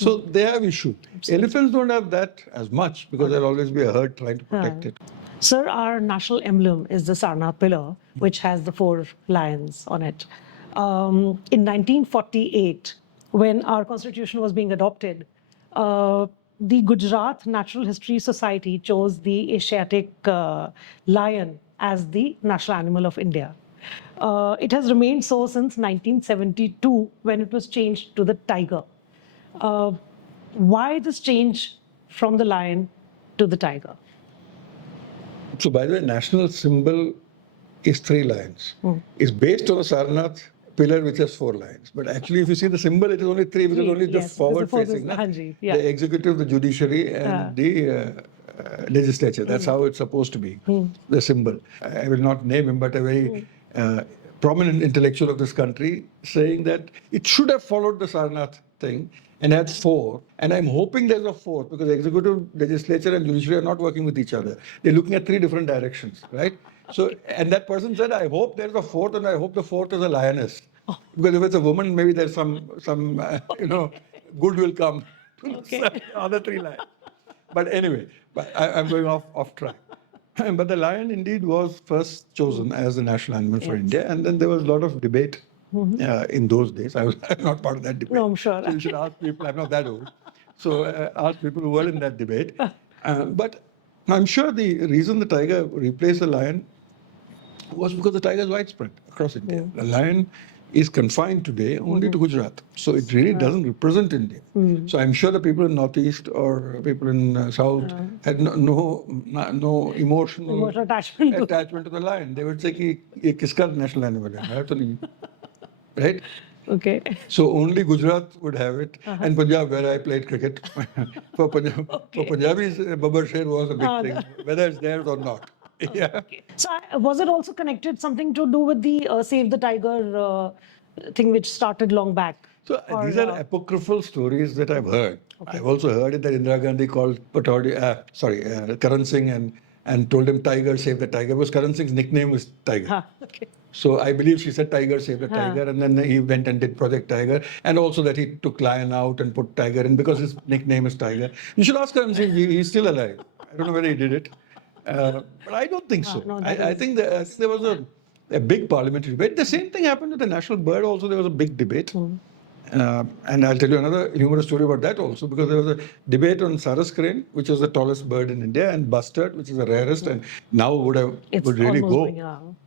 So they have issues. Elephants don't have that as much because there'll always be a herd trying to protect it. Sir, our national emblem is the Sarnath pillar, which has the 4 lions on it. In 1948, when our constitution was being adopted, the Gujarat Natural History Society chose the Asiatic lion as the national animal of India. It has remained so since 1972, when it was changed to the tiger. Why this change from the lion to the tiger? So, by the way, national symbol is 3 lions. It's based on a Sarnath pillar which has 4 lions. But actually, if you see the symbol, it is only 3 because only the forward facing. The executive, the judiciary, and the legislature. That's how it's supposed to be, the symbol. I will not name him, but a very prominent intellectual of this country saying that it should have followed the Sarnath thing and had 4. And I'm hoping there's a 4th because the executive, legislature, and judiciary are not working with each other. They're looking at 3 different directions, right? So, and that person said, I hope there's a 4th, and I hope the 4th is a lioness. Because if it's a woman, maybe there's some good will come to the other 3 lions. But anyway, I'm going off track. But the lion indeed was first chosen as the national animal for India, and then there was a lot of debate in those days. I'm not part of that debate. No, I'm sure. So you should ask people. I'm not that old. So ask people who were in that debate. But I'm sure the reason the tiger replaced the lion was because the tiger is widespread across India. The lion is confined today only to Gujarat. So it really doesn't represent India. So I'm sure the people in Northeast or people in South had no emotional attachment to the lion. They would say, "Ye kiska national animal hai?" Right? Okay. So only Gujarat would have it, and Punjab, where I played cricket. For Punjabis, Babbar Sher was a big thing, whether it's theirs or not. Yeah. Okay. So was it also connected something to do with the Save the Tiger thing which started long back? So these are apocryphal stories that I've heard. I've also heard it that Indira Gandhi called Karan Singh and told him Tiger, save the tiger, because Karan Singh's nickname was Tiger. Okay. So I believe she said Tiger, save the tiger, and then he went and did Project Tiger, and also that he took lion out and put tiger in because his nickname is Tiger. You should ask Karan Singh, he's still alive. I don't know whether he did it. But I don't think so. No, I think there was a big parliamentary debate. The same thing happened with the national bird also. There was a big debate. And I'll tell you another humorous story about that also, because there was a debate on Saras crane, which is the tallest bird in India, and bustard, which is the rarest, and now would really go.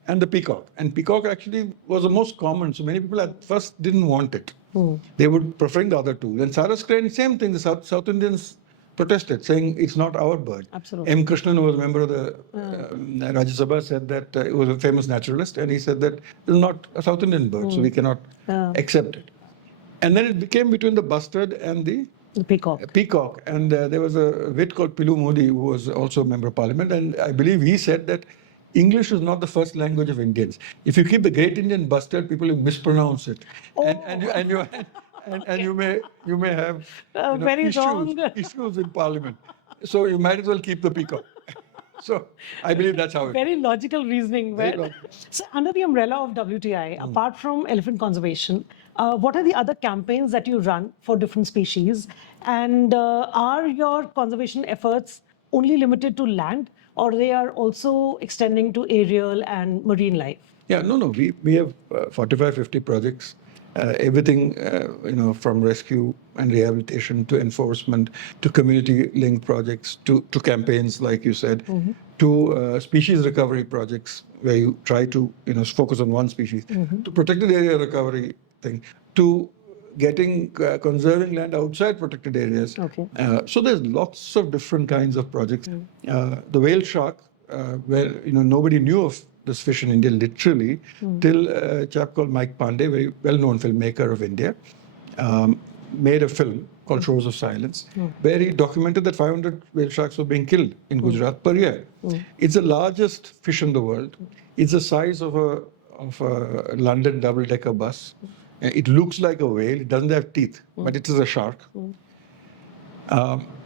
And the peacock. And peacock actually was the most common. So many people at first didn't want it. They would prefer the other 2. Then Saras crane, same thing. The South Indians protested, saying it's not our bird. Absolutely. M. Krishnan, who was a member of the Rajya Sabha, said that he was a famous naturalist, and he said that it's not a South Indian bird, so we cannot accept it. And then it became between the bustard and the peacock. And there was a wit called Pilu Modi, who was also a member of parliament, and I believe he said that English is not the first language of Indians. If you keep the Great Indian bustard, people will mispronounce it. And you may have issues in parliament. So you might as well keep the peacock. So I believe that's how it is. Very logical reasoning. So under the umbrella of WTI, apart from elephant conservation, what are the other campaigns that you run for different species? And are your conservation efforts only limited to land, or they are also extending to aerial and marine life? Yeah, no. We have 45, 50 projects. Everything, from rescue and rehabilitation to enforcement to community-linked projects to campaigns, like you said, to species recovery projects where you try to focus on one species, to protected area recovery thing, to getting conserving land outside protected areas. So there's lots of different kinds of projects. The whale shark, where nobody knew of this fish in India, literally, till a chap called Mike Pandey, very well-known filmmaker of India, made a film called Shores of Silence, where he documented that 500 whale sharks were being killed in Gujarat per year. It's the largest fish in the world. It's the size of a London double-decker bus. It looks like a whale. It doesn't have teeth, but it is a shark.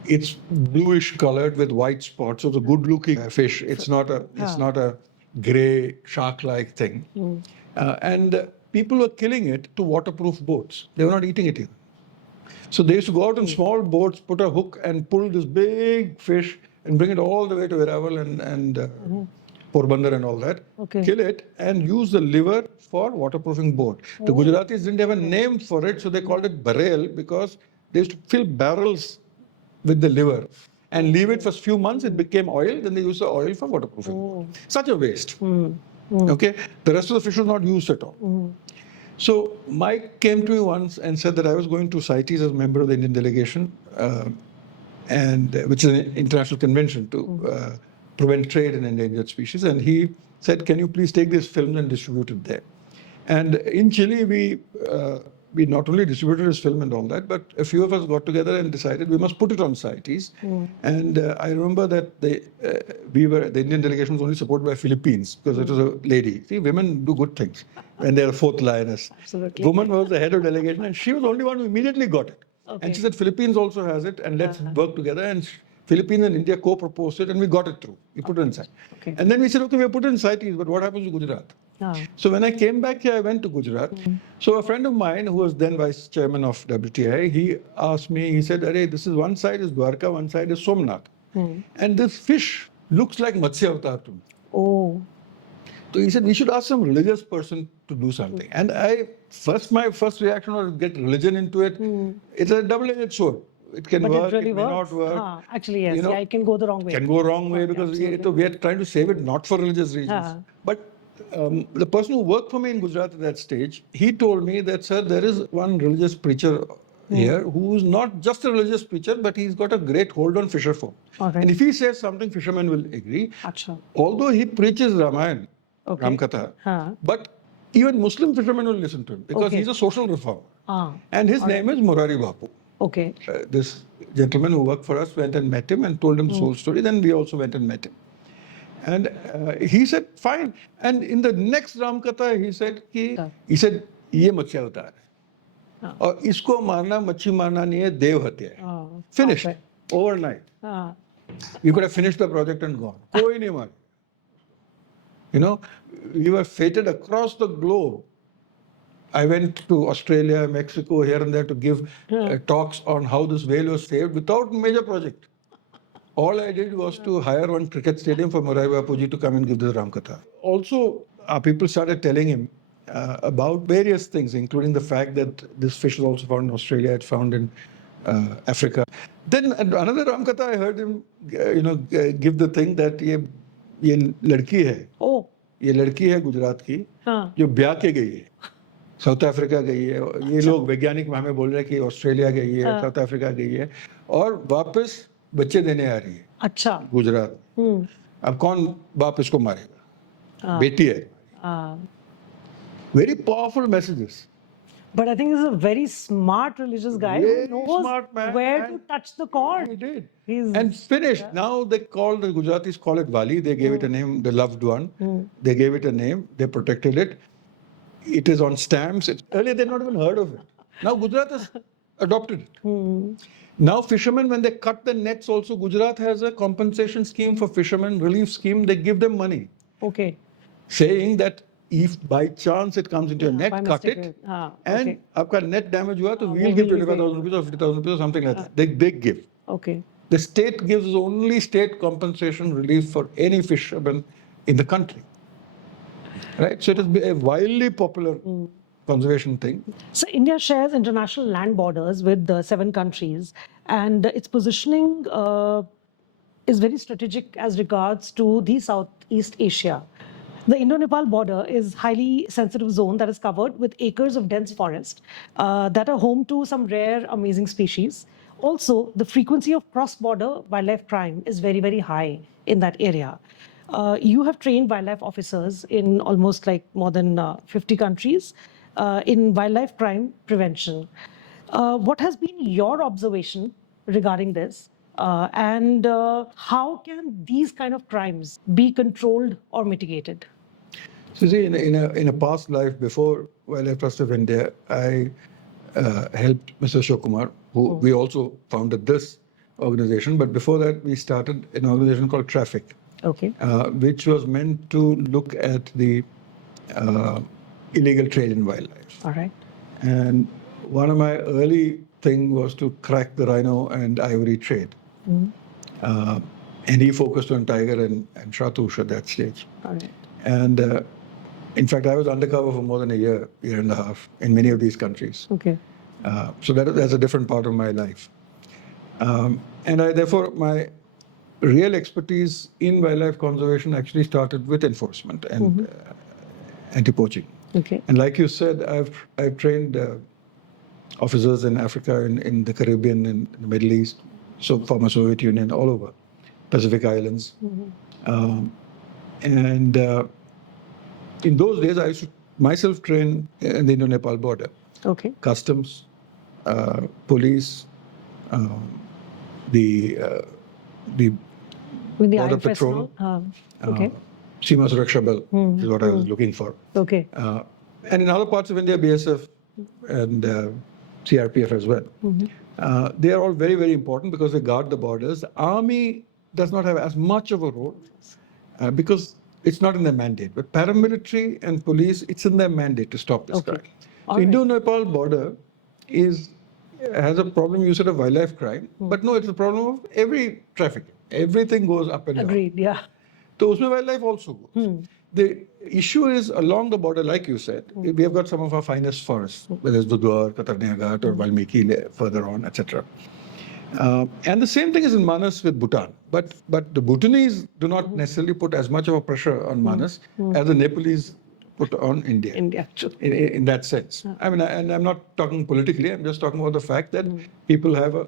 It's bluish colored with white spots. So it's a good-looking fish. It's not a gray shark-like thing. And people were killing it to waterproof boats. They were not eating it either. So they used to go out in small boats, put a hook and pull this big fish and bring it all the way to Veraval and Porbandar and all that, kill it and use the liver for waterproofing boat. The Gujaratis didn't have a name for it, so they called it barrel because they used to fill barrels with the liver and leave it for a few months. It became oil. Then they used the oil for waterproofing. Such a waste. Okay, the rest of the fish was not used at all. So Mike came to me once and said that I was going to CITES as a member of the Indian delegation, which is an international convention to prevent trade in endangered species. And he said, "Can you please take these films and distribute it there?" And in Chile, we not only distributed his film and all that, but a few of us got together and decided we must put it on CITES. And I remember that the Indian delegation was only supported by Philippines because it was a lady. See, women do good things when they're a fourth lioness. Absolutely. Woman was the head of delegation, and she was the only one who immediately got it. And she said, "Philippines also has it, and let's work together." And Philippines and India co-proposed it, and we got it through. We put it inside. And then we said, "Okay, we put it in CITES, but what happens to Gujarat?" So when I came back here, I went to Gujarat. So a friend of mine, who was then vice chairman of WTI, he asked me, he said, "Arey, this is one side is Dwarka, one side is Somnath. And this fish looks like Matsya Avatar to me." Oh. So he said, "We should ask some religious person to do something." And my first reaction was to get religion into it. It's a double-edged sword. It can But work, it really it may works. not work. Actually, yes. You know, It can go the wrong way. Can go wrong way because we are trying to save it not for religious reasons. But the person who worked for me in Gujarat at that stage, he told me that, "Sir, there is one religious preacher here who is not just a religious preacher, but he's got a great hold on fisher folk. And if he says something, fishermen will agree. Although he preaches Ramayana, Ramkatha, but even Muslim fishermen will listen to him because he's a social reformer. And his name is Murari Bapu." This gentleman who worked for us went and met him and told him the whole story. Then we also went and met him. And he said, "Fine." And in the next Ramkatha, he said, "Ye Matsya Avatar hai. Aur isko marna machhi marna nahi hai, dev hatya hai." Finished. Overnight. We could have finished the project and gone. Koi nahi mara. You know, we were fated across the globe. I went to Australia, Mexico, here and there to give talks on how this whale was saved without major project. All I did was to hire one cricket stadium for Murari Bapuji to come and give this Ramkatha. Also, our people started telling him about various things, including the fact that this fish is also found in Australia, it's found in Africa. Then another Ramkatha, I heard him, give the thing that ye ladki hai. ये लड़की है गुजरात की जो ब्याह के गई है, south Africa गई है. ये लोग वैज्ञानिक हमें बोल रहे हैं कि ऑस्ट्रेलिया गई है, साउथ अफ्रीका गई है और वापस बच्चे देने आ रही है. अच्छा. गुजरात. अब कौन बाप इसको मारेगा? बेटी है. Very powerful messages. But I think he's a very smart religious guy who knows where to touch the chord. He did. And finished. Now the Gujaratis call it Wali. They gave it a name, the loved one. They gave it a name. They protected it. It is on stamps. Earlier they'd not even heard of it. Now Gujarat has adopted it. Now fishermen, when they cut the nets also, Gujarat has a compensation scheme for fishermen, relief scheme. They give them money. Saying that if by chance it comes into your net, cut it, and aapka net damage hua, so we'll give 25,000 rupees or 50,000 rupees or something like that. They give. The state gives only state compensation relief for any fisherman in the country. Right? So it is a wildly popular conservation thing. So India shares international land borders with 7 countries, and its positioning is very strategic as regards to the Southeast Asia. The Indo-Nepal border is a highly sensitive zone that is covered with acres of dense forest that are home to some rare, amazing species. Also, the frequency of cross-border wildlife crime is very, very high in that area. You have trained wildlife officers in almost like more than 50 countries in wildlife crime prevention. What has been your observation regarding this? And how can these kind of crimes be controlled or mitigated? So see, in a past life before Wildlife Trust of India, I helped Mr. Ashok Kumar, who we also founded this organization. But before that, we started an organization called Traffic, which was meant to look at the illegal trade in wildlife. All right. And one of my early thing was to crack the rhino and ivory trade. And he focused on tiger and Shatush at that stage. All right. And in fact, I was undercover for more than a year and a half in many of these countries. Okay. So that's a different part of my life. And therefore, my real expertise in wildlife conservation actually started with enforcement and anti-poaching. Okay. And like you said, I've trained officers in Africa, in the Caribbean, in the Middle East, so former Soviet Union, all over, Pacific Islands. And in those days, I used to myself train in the Indo-Nepal border. Okay. Customs, police, the With the border Iron patrol, okay. Seema Suraksha Bal is what I was looking for. Okay. And in other parts of India, BSF and CRPF as well. They are all very, very important because they guard the borders. The army does not have as much of a role because it's not in their mandate. But paramilitary and police, it's in their mandate to stop this crime. So Indo-Nepal border has a problem, you said, of wildlife crime, but no, it's a problem of every trafficking. Everything goes up and down. Agreed, yeah. So usme wildlife also goes. The issue is along the border, like you said, we have got some of our finest forests, whether it's Dudwar, Katarnia Ghat, or Valmiki further on, etc. And the same thing is in Manas with Bhutan. But the Bhutanese do not necessarily put as much of a pressure on Manas as the Nepalese put on India. In that sense. I mean, and I'm not talking politically, I'm just talking about the fact that people have a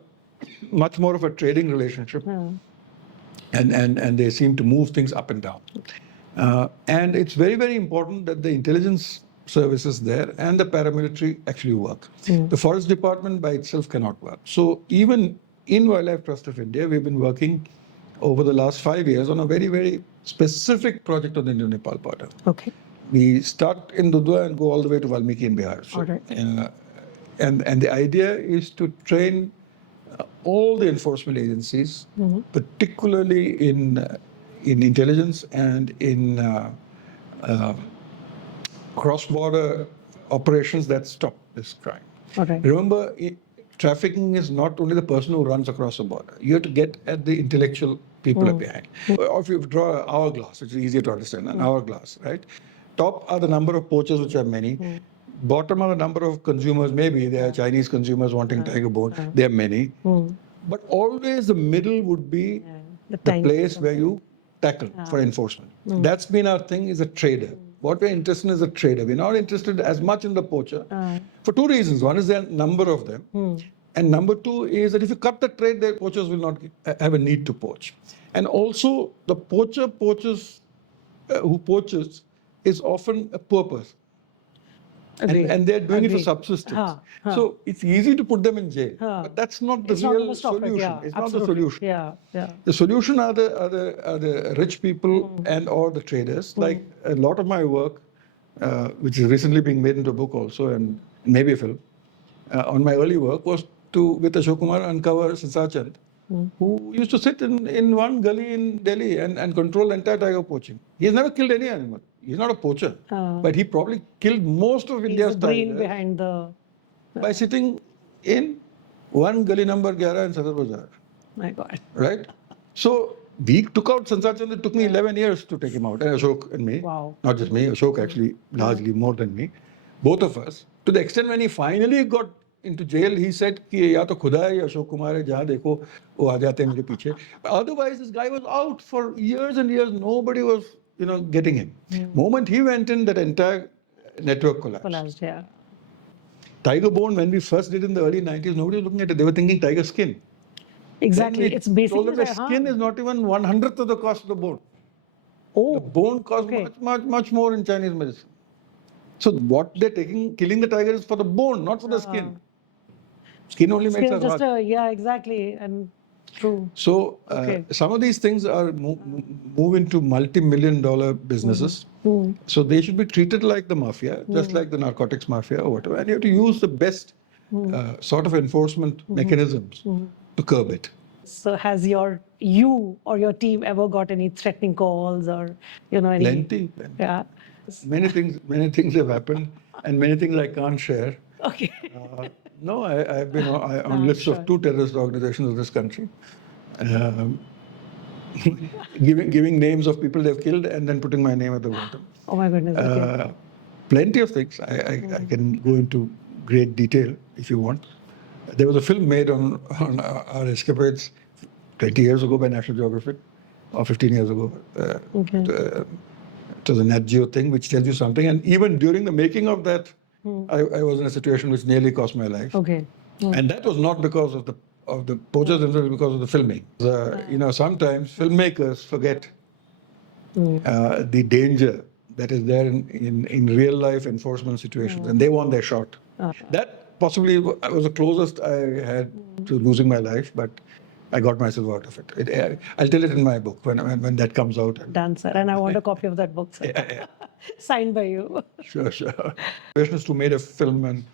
much more of a trading relationship. And they seem to move things up and down. And it's very, very important that the intelligence services there and the paramilitary actually work. The Forest Department by itself cannot work. So even in Wildlife Trust of India, we've been working over the last 5 years on a very, very specific project on the Indo-Nepal border. Okay. We start in Dudwa and go all the way to Valmiki in Bihar. So, and the idea is to train all the enforcement agencies, particularly in intelligence and in cross-border operations that stop this crime. Remember, trafficking is not only the person who runs across the border. You have to get at the intellectual people behind. Or if you draw an hourglass, which is easier to understand, an hourglass, right? Top are the number of poachers, which are many. Bottom are the number of consumers. Maybe there are Chinese consumers wanting tiger bone. There are many. But always the middle would be the place where you tackle for enforcement. That's been our thing, is a trader. What we're interested in is a trader. We're not interested as much in the poacher for two reasons. One is the number of them. And number two is that if you cut the trade, the poachers will not have a need to poach. And also the who poaches is often a poor person. And they're doing it for subsistence. So it's easy to put them in jail. But that's not the real solution. It's not the solution. The solution are the rich people and or the traders. Like a lot of my work, which is recently being made into a book also and maybe a film, on my early work was with Ashok Kumar, uncover Sansachand, who used to sit in one gully in Delhi and control entire tiger poaching. He has never killed any animal. He's not a poacher, but he probably killed most of India's tigers behind by sitting in one gully number 11 in Sadar Bazaar. My God. Right? So we took out Sansachand. It took me 11 years to take him out, and Ashok and me. Wow. Not just me, Ashok actually, largely more than me. Both of us. To the extent when he finally got into jail, he said कि या तो खुदा है या अशोक कुमार है, जहाँ देखो वो आ जाते हैं मेरे पीछे. Otherwise, this guy was out for years and years. Nobody was, getting him. Moment he went in, that entire network collapsed. Tiger bone, when we first did in the early 90s, nobody was looking at it. They were thinking tiger skin. Exactly. It's basically the skin is not even 1/100th of the cost of the bone. The bone costs much more in Chinese medicine. So what they're killing the tiger is for the bone, not for the skin. Skin only makes us hard. Exactly. And true. So some of these things are move into multi-million-dollar businesses. So they should be treated like the mafia, just like the narcotics mafia or whatever. And you have to use the best sort of enforcement mechanisms to curb it. So has you or your team ever got any threatening calls or any? Plenty. Yeah. Many things have happened, and many things I can't share. Okay. No, I've been on lists sure. of 2 terrorist organizations of this country. Um, giving names of people they've killed and then putting my name at the bottom. Oh my goodness. Okay. Plenty of things. I can go into great detail if you want. There was a film made on our escapades 20 years ago by National Geographic, or 15 years ago. It was a Nat Geo thing, which tells you something. And even during the making of that, I was in a situation which nearly cost my life. Okay. And that was not because of the poachers themselves, because of the filming. Sometimes filmmakers forget the danger that is there in real life enforcement situations, and they want their shot. That possibly was the closest I had to losing my life, but I got myself out of it. I'll tell it in my book when that comes out. Done, sir. And I want a copy of that book, sir. Yeah. Signed by you. Sure. Conservationist who made a film, and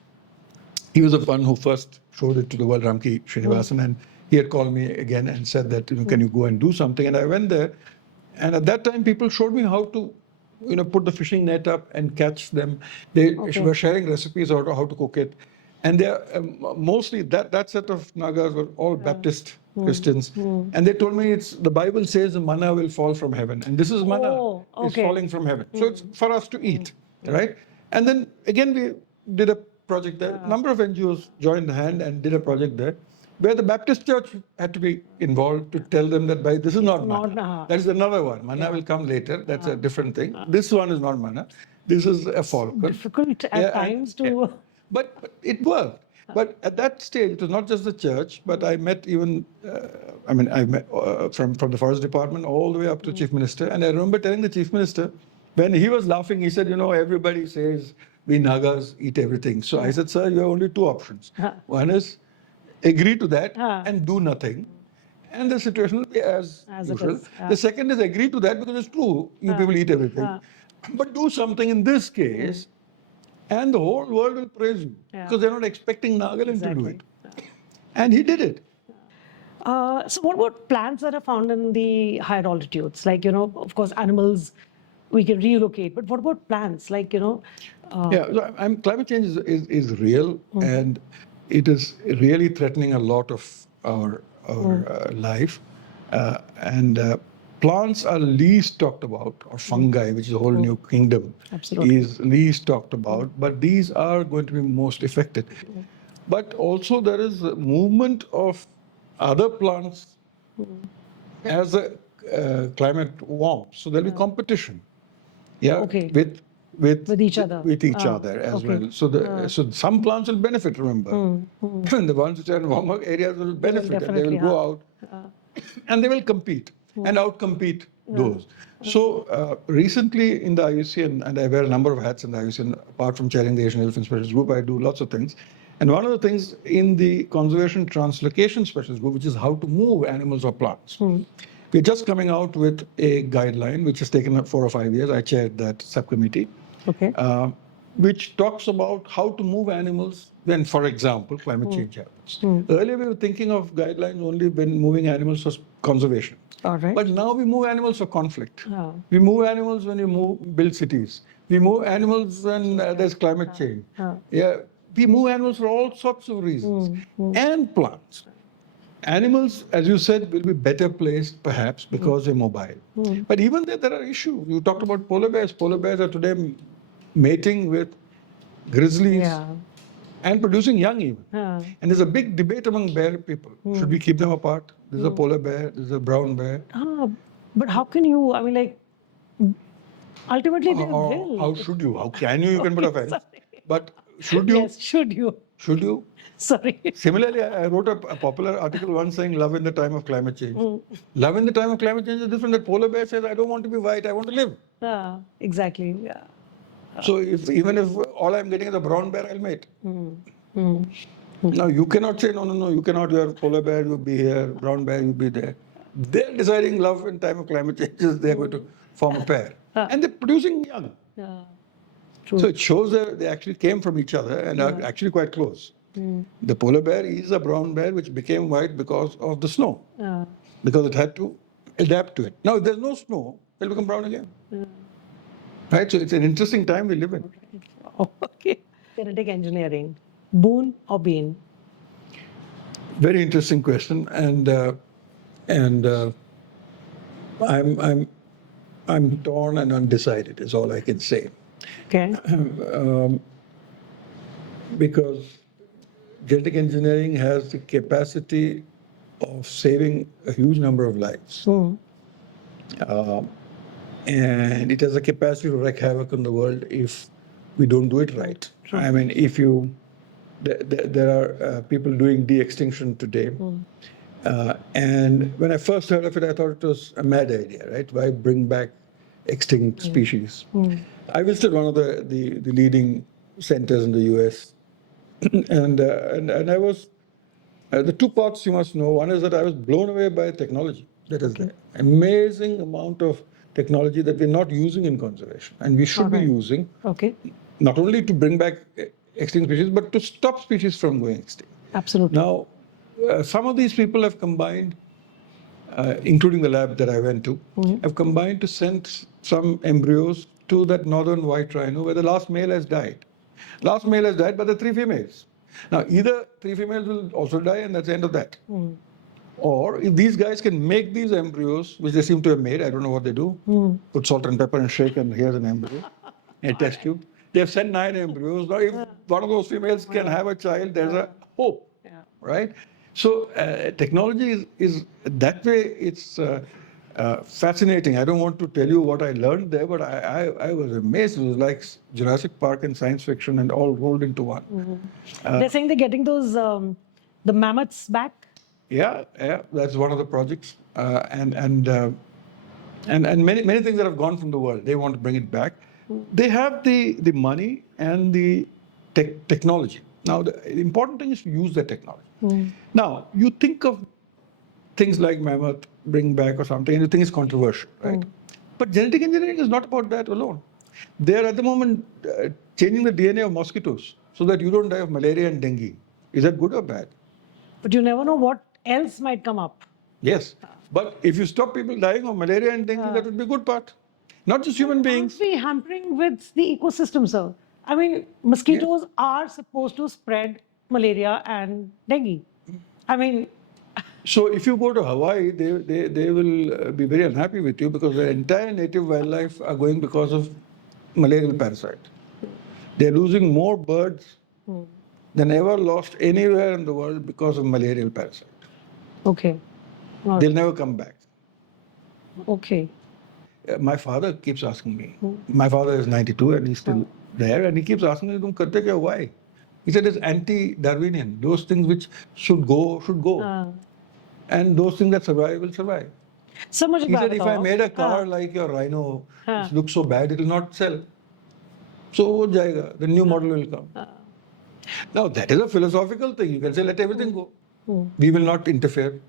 he was the one who first showed it to the world, Ramki Srinivasan, and he had called me again and said that, can you go and do something? And I went there, and at that time people showed me how to, put the fishing net up and catch them. They were sharing recipes on how to cook it, and they mostly that set of Nagas were all Baptist Christians, and they told me the Bible says the manna will fall from heaven, and this is manna is falling from heaven, so it's for us to eat, right? And then again we did a project there. A number of NGOs joined hand and did a project there, where the Baptist Church had to be involved to tell them that this is not manna. That is another one. Manna will come later. That's a different thing. This one is not manna. This is a falcon. Difficult at times to. But it worked. But at that stage, it was not just the church, but I met even, I met from the Forest Department all the way up to Chief Minister. And I remember telling the Chief Minister, when he was laughing, he said, everybody says we Nagas eat everything. So I said, sir, you have only 2 options. One is agree to that and do nothing. And the situation will be as usual. The second is agree to that because it's true. You people eat everything. But do something in this case, and the whole world will praise you because they're not expecting Nagaland to do it. And he did it. So what about plants that are found in the higher altitudes? Like, of course, animals we can relocate, but what about plants? Like, so climate change is real, and it is really threatening a lot of our life. Plants are least talked about, or fungi, which is a whole new kingdom, is least talked about, but these are going to be most affected. But also there is a movement of other plants as the climate warms. So there'll be competition. With each other. With each other as well. So some plants will benefit, remember. The ones which are in warmer areas will benefit, and they will go out and they will compete and outcompete those. So recently in the IUCN, and I wear a number of hats in the IUCN, apart from chairing the Asian Elephant Specialist Group, I do lots of things. And one of the things in the Conservation Translocation Specialist Group, which is how to move animals or plants, we're just coming out with a guideline, which has taken 4 or 5 years. I chaired that subcommittee, which talks about how to move animals when, for example, climate change happens. Earlier, we were thinking of guidelines only when moving animals for conservation. But now we move animals for conflict. We move animals when you build cities. We move animals when there's climate change. We move animals for all sorts of reasons. And plants. Animals, as you said, will be better placed, perhaps, because they're mobile. But even there are issues. You talked about polar bears. Polar bears are today mating with grizzlies and producing young even. And there's a big debate among bear people. Should we keep them apart? There's a polar bear, there's a brown bear. But how can you, ultimately they will. How should you? How can you? You can put a fence. But should you? Yes, should you? Should you? Sorry. Similarly, I wrote a popular article once saying love in the time of climate change. Love in the time of climate change is different. The polar bear says, I don't want to be white, I want to live. Exactly, So even if all I'm getting is a brown bear, I'll mate. Now you cannot say, no, you cannot, you're polar bear, you'll be here, brown bear, you'll be there. They're deciding love in time of climate change is they're going to form a pair. And they're producing young. True. So it shows that they actually came from each other and are actually quite close. The polar bear is a brown bear which became white because of the snow. Because it had to adapt to it. Now, if there's no snow, it'll become brown again. Right? So it's an interesting time we live in. Okay. Genetic engineering. Boon or bane? Very interesting question, and I'm torn and undecided. Is all I can say, Okay. because genetic engineering has the capacity of saving a huge number of lives, and it has a capacity to wreak havoc on the world if we don't do it right. True. I mean, there are people doing de-extinction today. And when I first heard of it, I thought it was a mad idea, right? Why bring back extinct species? I visited one of the leading centers in the US, and I was, the two parts you must know. One is that I was blown away by technology that is there. Amazing amount of technology that we're not using in conservation, and we should be using, not only to bring back extinct species, but to stop species from going extinct. Absolutely. Now, some of these people have combined, including the lab that I went to, have combined to send some embryos to that northern white rhino where the last male has died. Last male has died, but the 3 females. Now, either 3 females will also die, and that's the end of that. Or if these guys can make these embryos, which they seem to have made, I don't know what they do, put salt and pepper and shake, and here's an embryo, a test tube. They have sent 9 embryos. Now, if one of those females can have a child, there's a hope, right? So technology is that way. It's fascinating. I don't want to tell you what I learned there, but I was amazed. It was like Jurassic Park and science fiction and all rolled into one. They're saying they're getting those the mammoths back. Yeah, that's one of the projects, and many things that have gone from the world. They want to bring it back. They have the money and the technology. Now, the important thing is to use that technology. Now, you think of things like mammoth bring back or something, and you think it's controversial, right? But genetic engineering is not about that alone. They are at the moment changing the DNA of mosquitoes so that you don't die of malaria and dengue. Is that good or bad? But you never know what else might come up. Yes. But if you stop people dying of malaria and dengue, that would be a good part. Not just human beings. Aren't we hampering with the ecosystem, sir? I mean, mosquitoes are supposed to spread malaria and dengue. I mean... So if you go to Hawaii, they will be very unhappy with you because their entire native wildlife are going because of malarial parasite. They're losing more birds than ever lost anywhere in the world because of malarial parasite. Okay. They'll never come back. Okay. My father keeps asking me. My father is 92 and he's still there, and he keeps asking me, "Tum karte kya?" Why? He said it's anti-Darwinian. Those things which should go, should go. And those things that survive will survive. So much. He said, if I made a car like your Rhino, which looks so bad, it will not sell. So wo jayega, the new model will come. Now, that is a philosophical thing. You can say, let everything go. We will not interfere.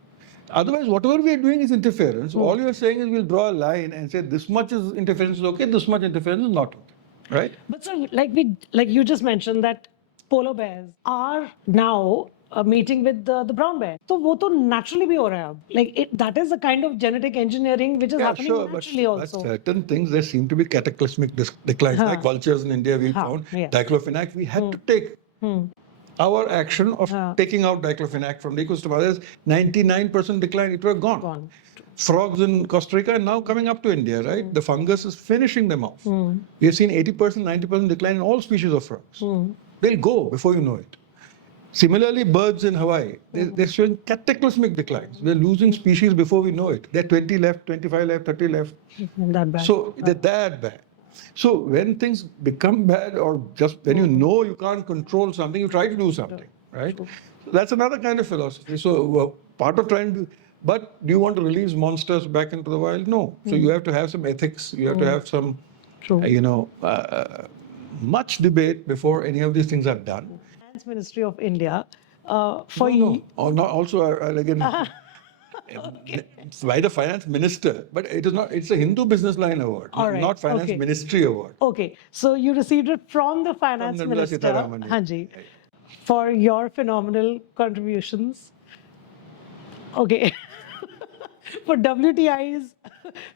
Otherwise, whatever we are doing is interference. All you are saying is we'll draw a line and say this much is interference is okay, this much interference is not okay. Right? But so, like you just mentioned that polar bears are now meeting with the brown bear. So वो तो naturally भी हो रहा है अब. Like that is a kind of genetic engineering which is happening naturally also. But certain things, there seem to be cataclysmic declines. Like vultures in India, we found diclofenac. We had to take our action of taking out diclofenac from the ecosystem. Others, 99% decline, it was gone. Frogs in Costa Rica are now coming up to India, right? The fungus is finishing them off. We have seen 80%, 90% decline in all species of frogs. They'll go before you know it. Similarly, birds in Hawaii, they're showing cataclysmic declines. We're losing species before we know it. There are 20 left, 25 left, 30 left. That bad. So they're that bad. So when things become bad, or just when you know you can't control something, you try to do something, right? So that's another kind of philosophy. So part of trying to, but do you want to release monsters back into the wild? No. So you have to have some ethics. You have to have some, much debate before any of these things are done. Finance Ministry of India, for you. Also, again, by the finance minister, but it is not. It's a Hindu business line award, not finance ministry award. Okay, so you received it from the finance minister, Hanji, for your phenomenal contributions. Okay, for WTI's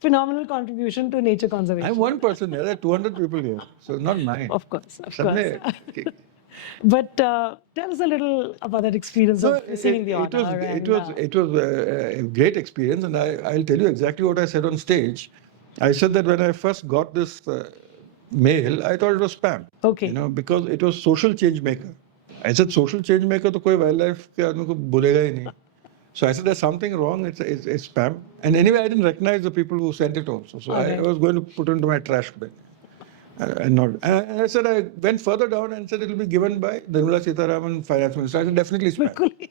phenomenal contribution to nature conservation. I'm one person here. There are 200 people here, so not mine. Of course, of course. But tell us a little about that experience No, of receiving the it was honor. a great experience, and I'll tell you exactly what I said on stage. I said that when I first got this mail, I thought it was spam. Okay. Because it was social change maker. I said social change maker, तो कोई wildlife के आदमी को बोलेगा ही नहीं. So I said there's something wrong. It's spam. And anyway, I didn't recognize the people who sent it also. So Okay. I was going to put it into my trash bin. And I said, I went further down and said it will be given by Nirmala Sitharaman, Finance Minister. I said, definitely spam. Bilkul.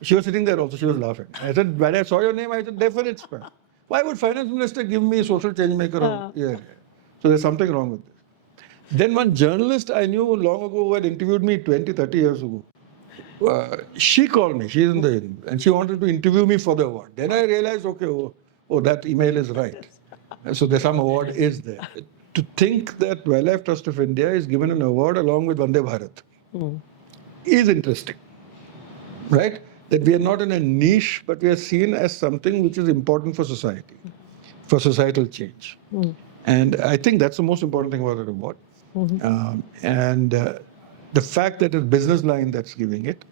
She was sitting there also, she was laughing. I said, when I saw your name, I said, definite spam. Why would Finance Minister give me social change maker? Yeah. So there's something wrong with this. Then one journalist I knew long ago who had interviewed me 20, 30 years ago, she called me, she's in the, and she wanted to interview me for the award. Then I realized, okay, oh that email is right. So there's some award is there. To think that Wildlife Trust of India is given an award along with Vande Bharat is interesting, right? That we are not in a niche, but we are seen as something which is important for society, for societal change. And I think that's the most important thing about the award. The fact that it's business line that's giving it,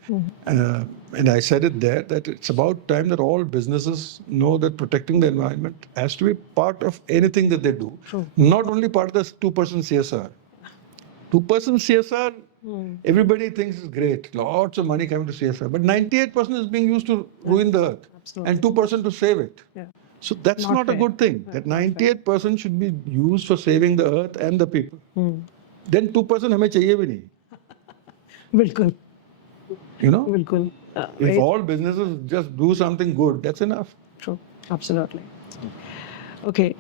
and I said it there, that it's about time that all businesses know that protecting the environment has to be part of anything that they do, not only part of the 2% CSR. 2% CSR, everybody thinks is great, lots of money coming to CSR, but 98% is being used to ruin the earth, and 2% to save it. So that's not a good thing. That 98% should be used for saving the earth and the people. Then 2% हमें चाहिए भी नहीं. Bilkul. Bilkul. If all businesses just do something good, that's enough. True. Absolutely. Okay.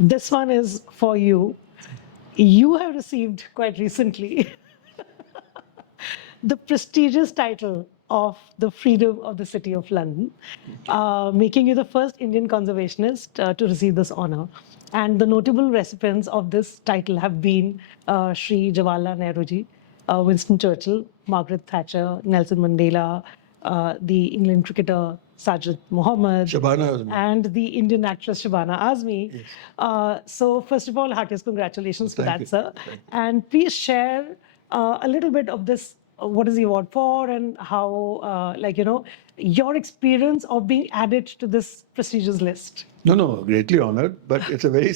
This one is for you. You have received quite recently the prestigious title of the Freedom of the City of London, making you the first Indian conservationist to receive this honor. And the notable recipients of this title have been Shri Jawaharlal Nehru ji, Winston Churchill, Margaret Thatcher, Nelson Mandela, the England cricketer Sajid Mohammed, and the Indian actress Shabana Azmi. Yes. So first of all, heartiest congratulations for that, sir. And please share a little bit of this. What is the award for, and how, your experience of being added to this prestigious list? No, greatly honored, but it's a very,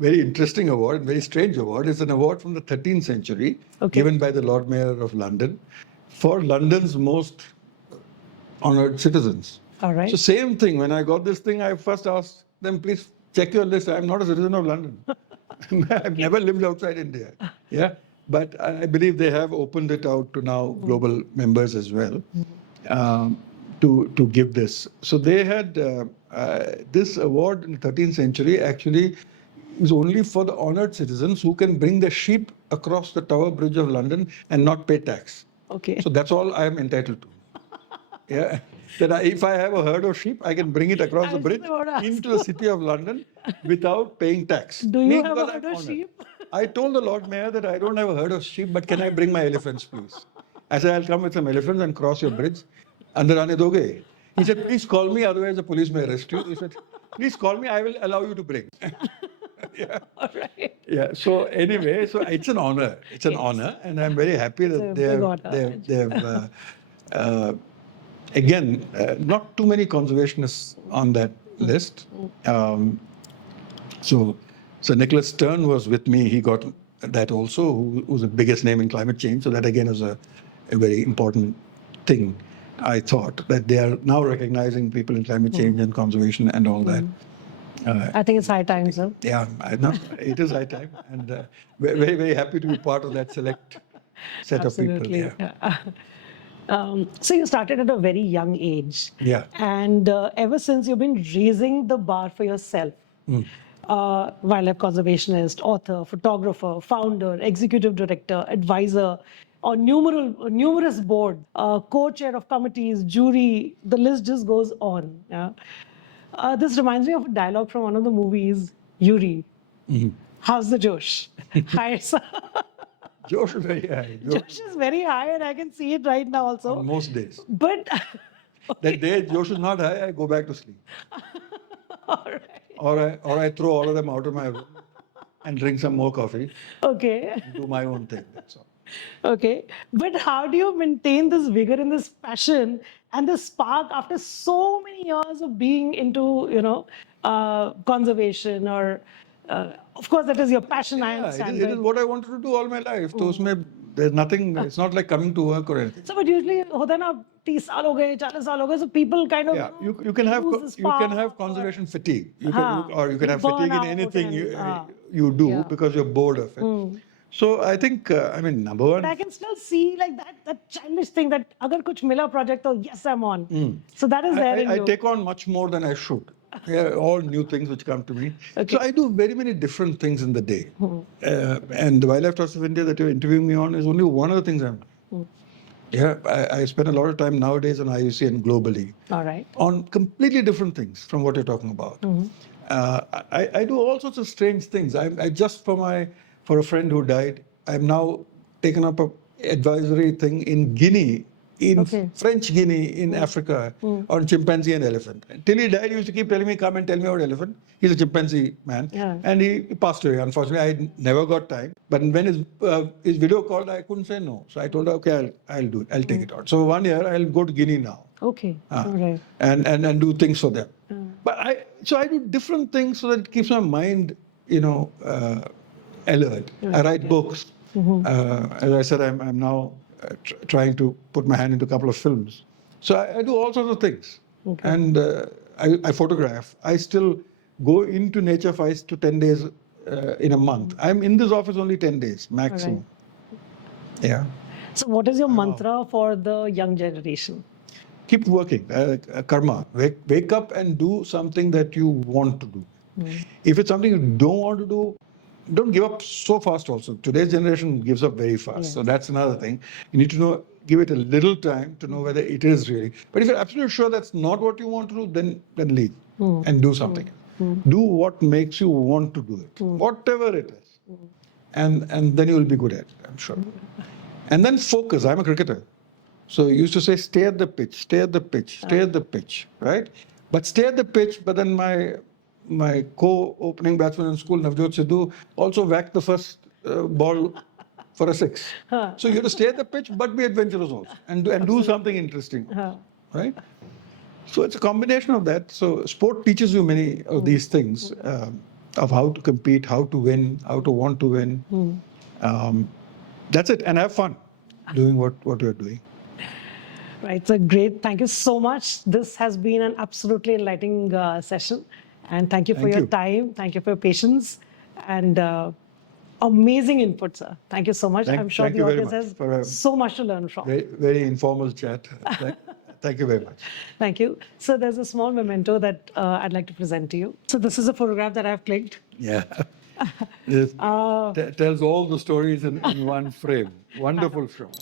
very interesting award, very strange award. It's an award from the 13th century, given by the Lord Mayor of London for London's most honored citizens. All right. So same thing, when I got this thing, I first asked them, please check your list. I'm not a citizen of London. I've never lived outside India. Yeah. But I believe they have opened it out to now global members as well to give this. So they had this award in the 13th century actually is only for the honored citizens who can bring their sheep across the Tower Bridge of London and not pay tax. Okay. So that's all I am entitled to. Yeah. That if I have a herd of sheep, I can bring it across the bridge into the city of London without paying tax. Do you have a herd of sheep? I told the Lord Mayor that I don't have a herd of sheep, but can I bring my elephants, please? I said, I'll come with some elephants and cross your bridge. Andar aane doge? He said, please call me, otherwise the police may arrest you. He said, please call me, I will allow you to bring. Yeah. All right. Yeah. So anyway, so it's an honor. It's an honor, and I'm very happy that they have again, not too many conservationists on that list. So Nicholas Stern was with me. He got that also, who was the biggest name in climate change. So that again is a very important thing, I thought, that they are now recognizing people in climate change and conservation and all that. I think it's high time, sir. Yeah, it is high time. And very, very happy to be part of that select set of people. Yeah. So you started at a very young age. Yeah. And ever since you've been raising the bar for yourself. Wildlife conservationist, author, photographer, founder, executive director, advisor, on numerous board, co-chair of committees, jury, the list just goes on. Yeah? This reminds me of a dialogue from one of the movies, Yuri. How's the Josh? Hi, sir. Josh is very high. Josh is very high, and I can see it right now also. On most days. But that day Josh is not high, I go back to sleep. All right. Or I throw all of them out of my room. and drink some more coffee, Okay. and do my own thing. That's all. Okay. But how do you maintain this vigor and this passion and this spark after so many years of being into, conservation or, of course, that is your passion, I Yeah, understand. it is what I wanted to do all my life. तो उसमें there's nothing. It's not like coming to work or anything. So, but usually होता है ना 30 साल हो गए 40 साल हो गए, so people kind of Yeah, you can have lose the you can spark have conservation fatigue. You Huh. can or you can have fatigue in Burnout anything and, you do yeah. because you're bored of it. So I think I mean number one. But I can still see like that childish thing that अगर कुछ मिला project तो yes I'm on. So that is there in I you. take on much more than I should. Yeah, all new things which come to me. Okay. So I do very many different things in the day. And the Wildlife Trust of India that you're interviewing me on is only one of the things I'm doing. Yeah, I spend a lot of time nowadays on IUCN globally. All right. On completely different things from what you're talking about. I do all sorts of strange things. I just for a friend who died, I've now taken up a advisory thing in Guinea, in French Guinea in Africa, on chimpanzee and elephant. Till he died, he used to keep telling me, come and tell me about elephant. He's a chimpanzee man. Yeah. And he passed away. Unfortunately, I never got time. But when his video called, I couldn't say no. So I told her, okay, I'll do it. I'll take it on. So 1 year, I'll go to Guinea now. Okay. All right. And do things for them. But I do different things so that it keeps my mind, alert. I write books. As I said, I'm now trying to put my hand into a couple of films. So I do all sorts of things. Okay. And I photograph. I still go into nature 5 to 10 days in a month. I'm in this office only 10 days maximum. Right. Yeah. So what is your mantra for the young generation? Keep working. Karma. Wake up and do something that you want to do. If it's something you don't want to do, don't give up so fast also. Today's generation gives up very fast. Yes. So that's another thing. You need to give it a little time to know whether it is really. But if you're absolutely sure that's not what you want to do, then leave and do something. Do what makes you want to do it, whatever it is. And then you will be good at it, I'm sure. And then focus. I'm a cricketer. So you used to say, stay at the pitch, stay at the pitch, stay at the pitch, right? But stay at the pitch, but then my co-opening batsman in school, Navjot Sidhu, also whacked the first ball for a 6. So you have to stay at the pitch, but be adventurous also, and do something interesting, right? So it's a combination of that. So sport teaches you many of these things, of how to compete, how to win, how to want to win. That's it, and have fun doing what you're doing. Right, so great. Thank you so much. This has been an absolutely enlightening session. And thank you for your time. Thank you for your patience. And amazing input, sir. Thank you so much. I'm sure the audience has so much to learn from. Very, very informal chat. Thank you very much. Thank you. So there's a small memento that I'd like to present to you. So this is a photograph that I've clicked. Yeah. It tells all the stories in one frame. Wonderful film.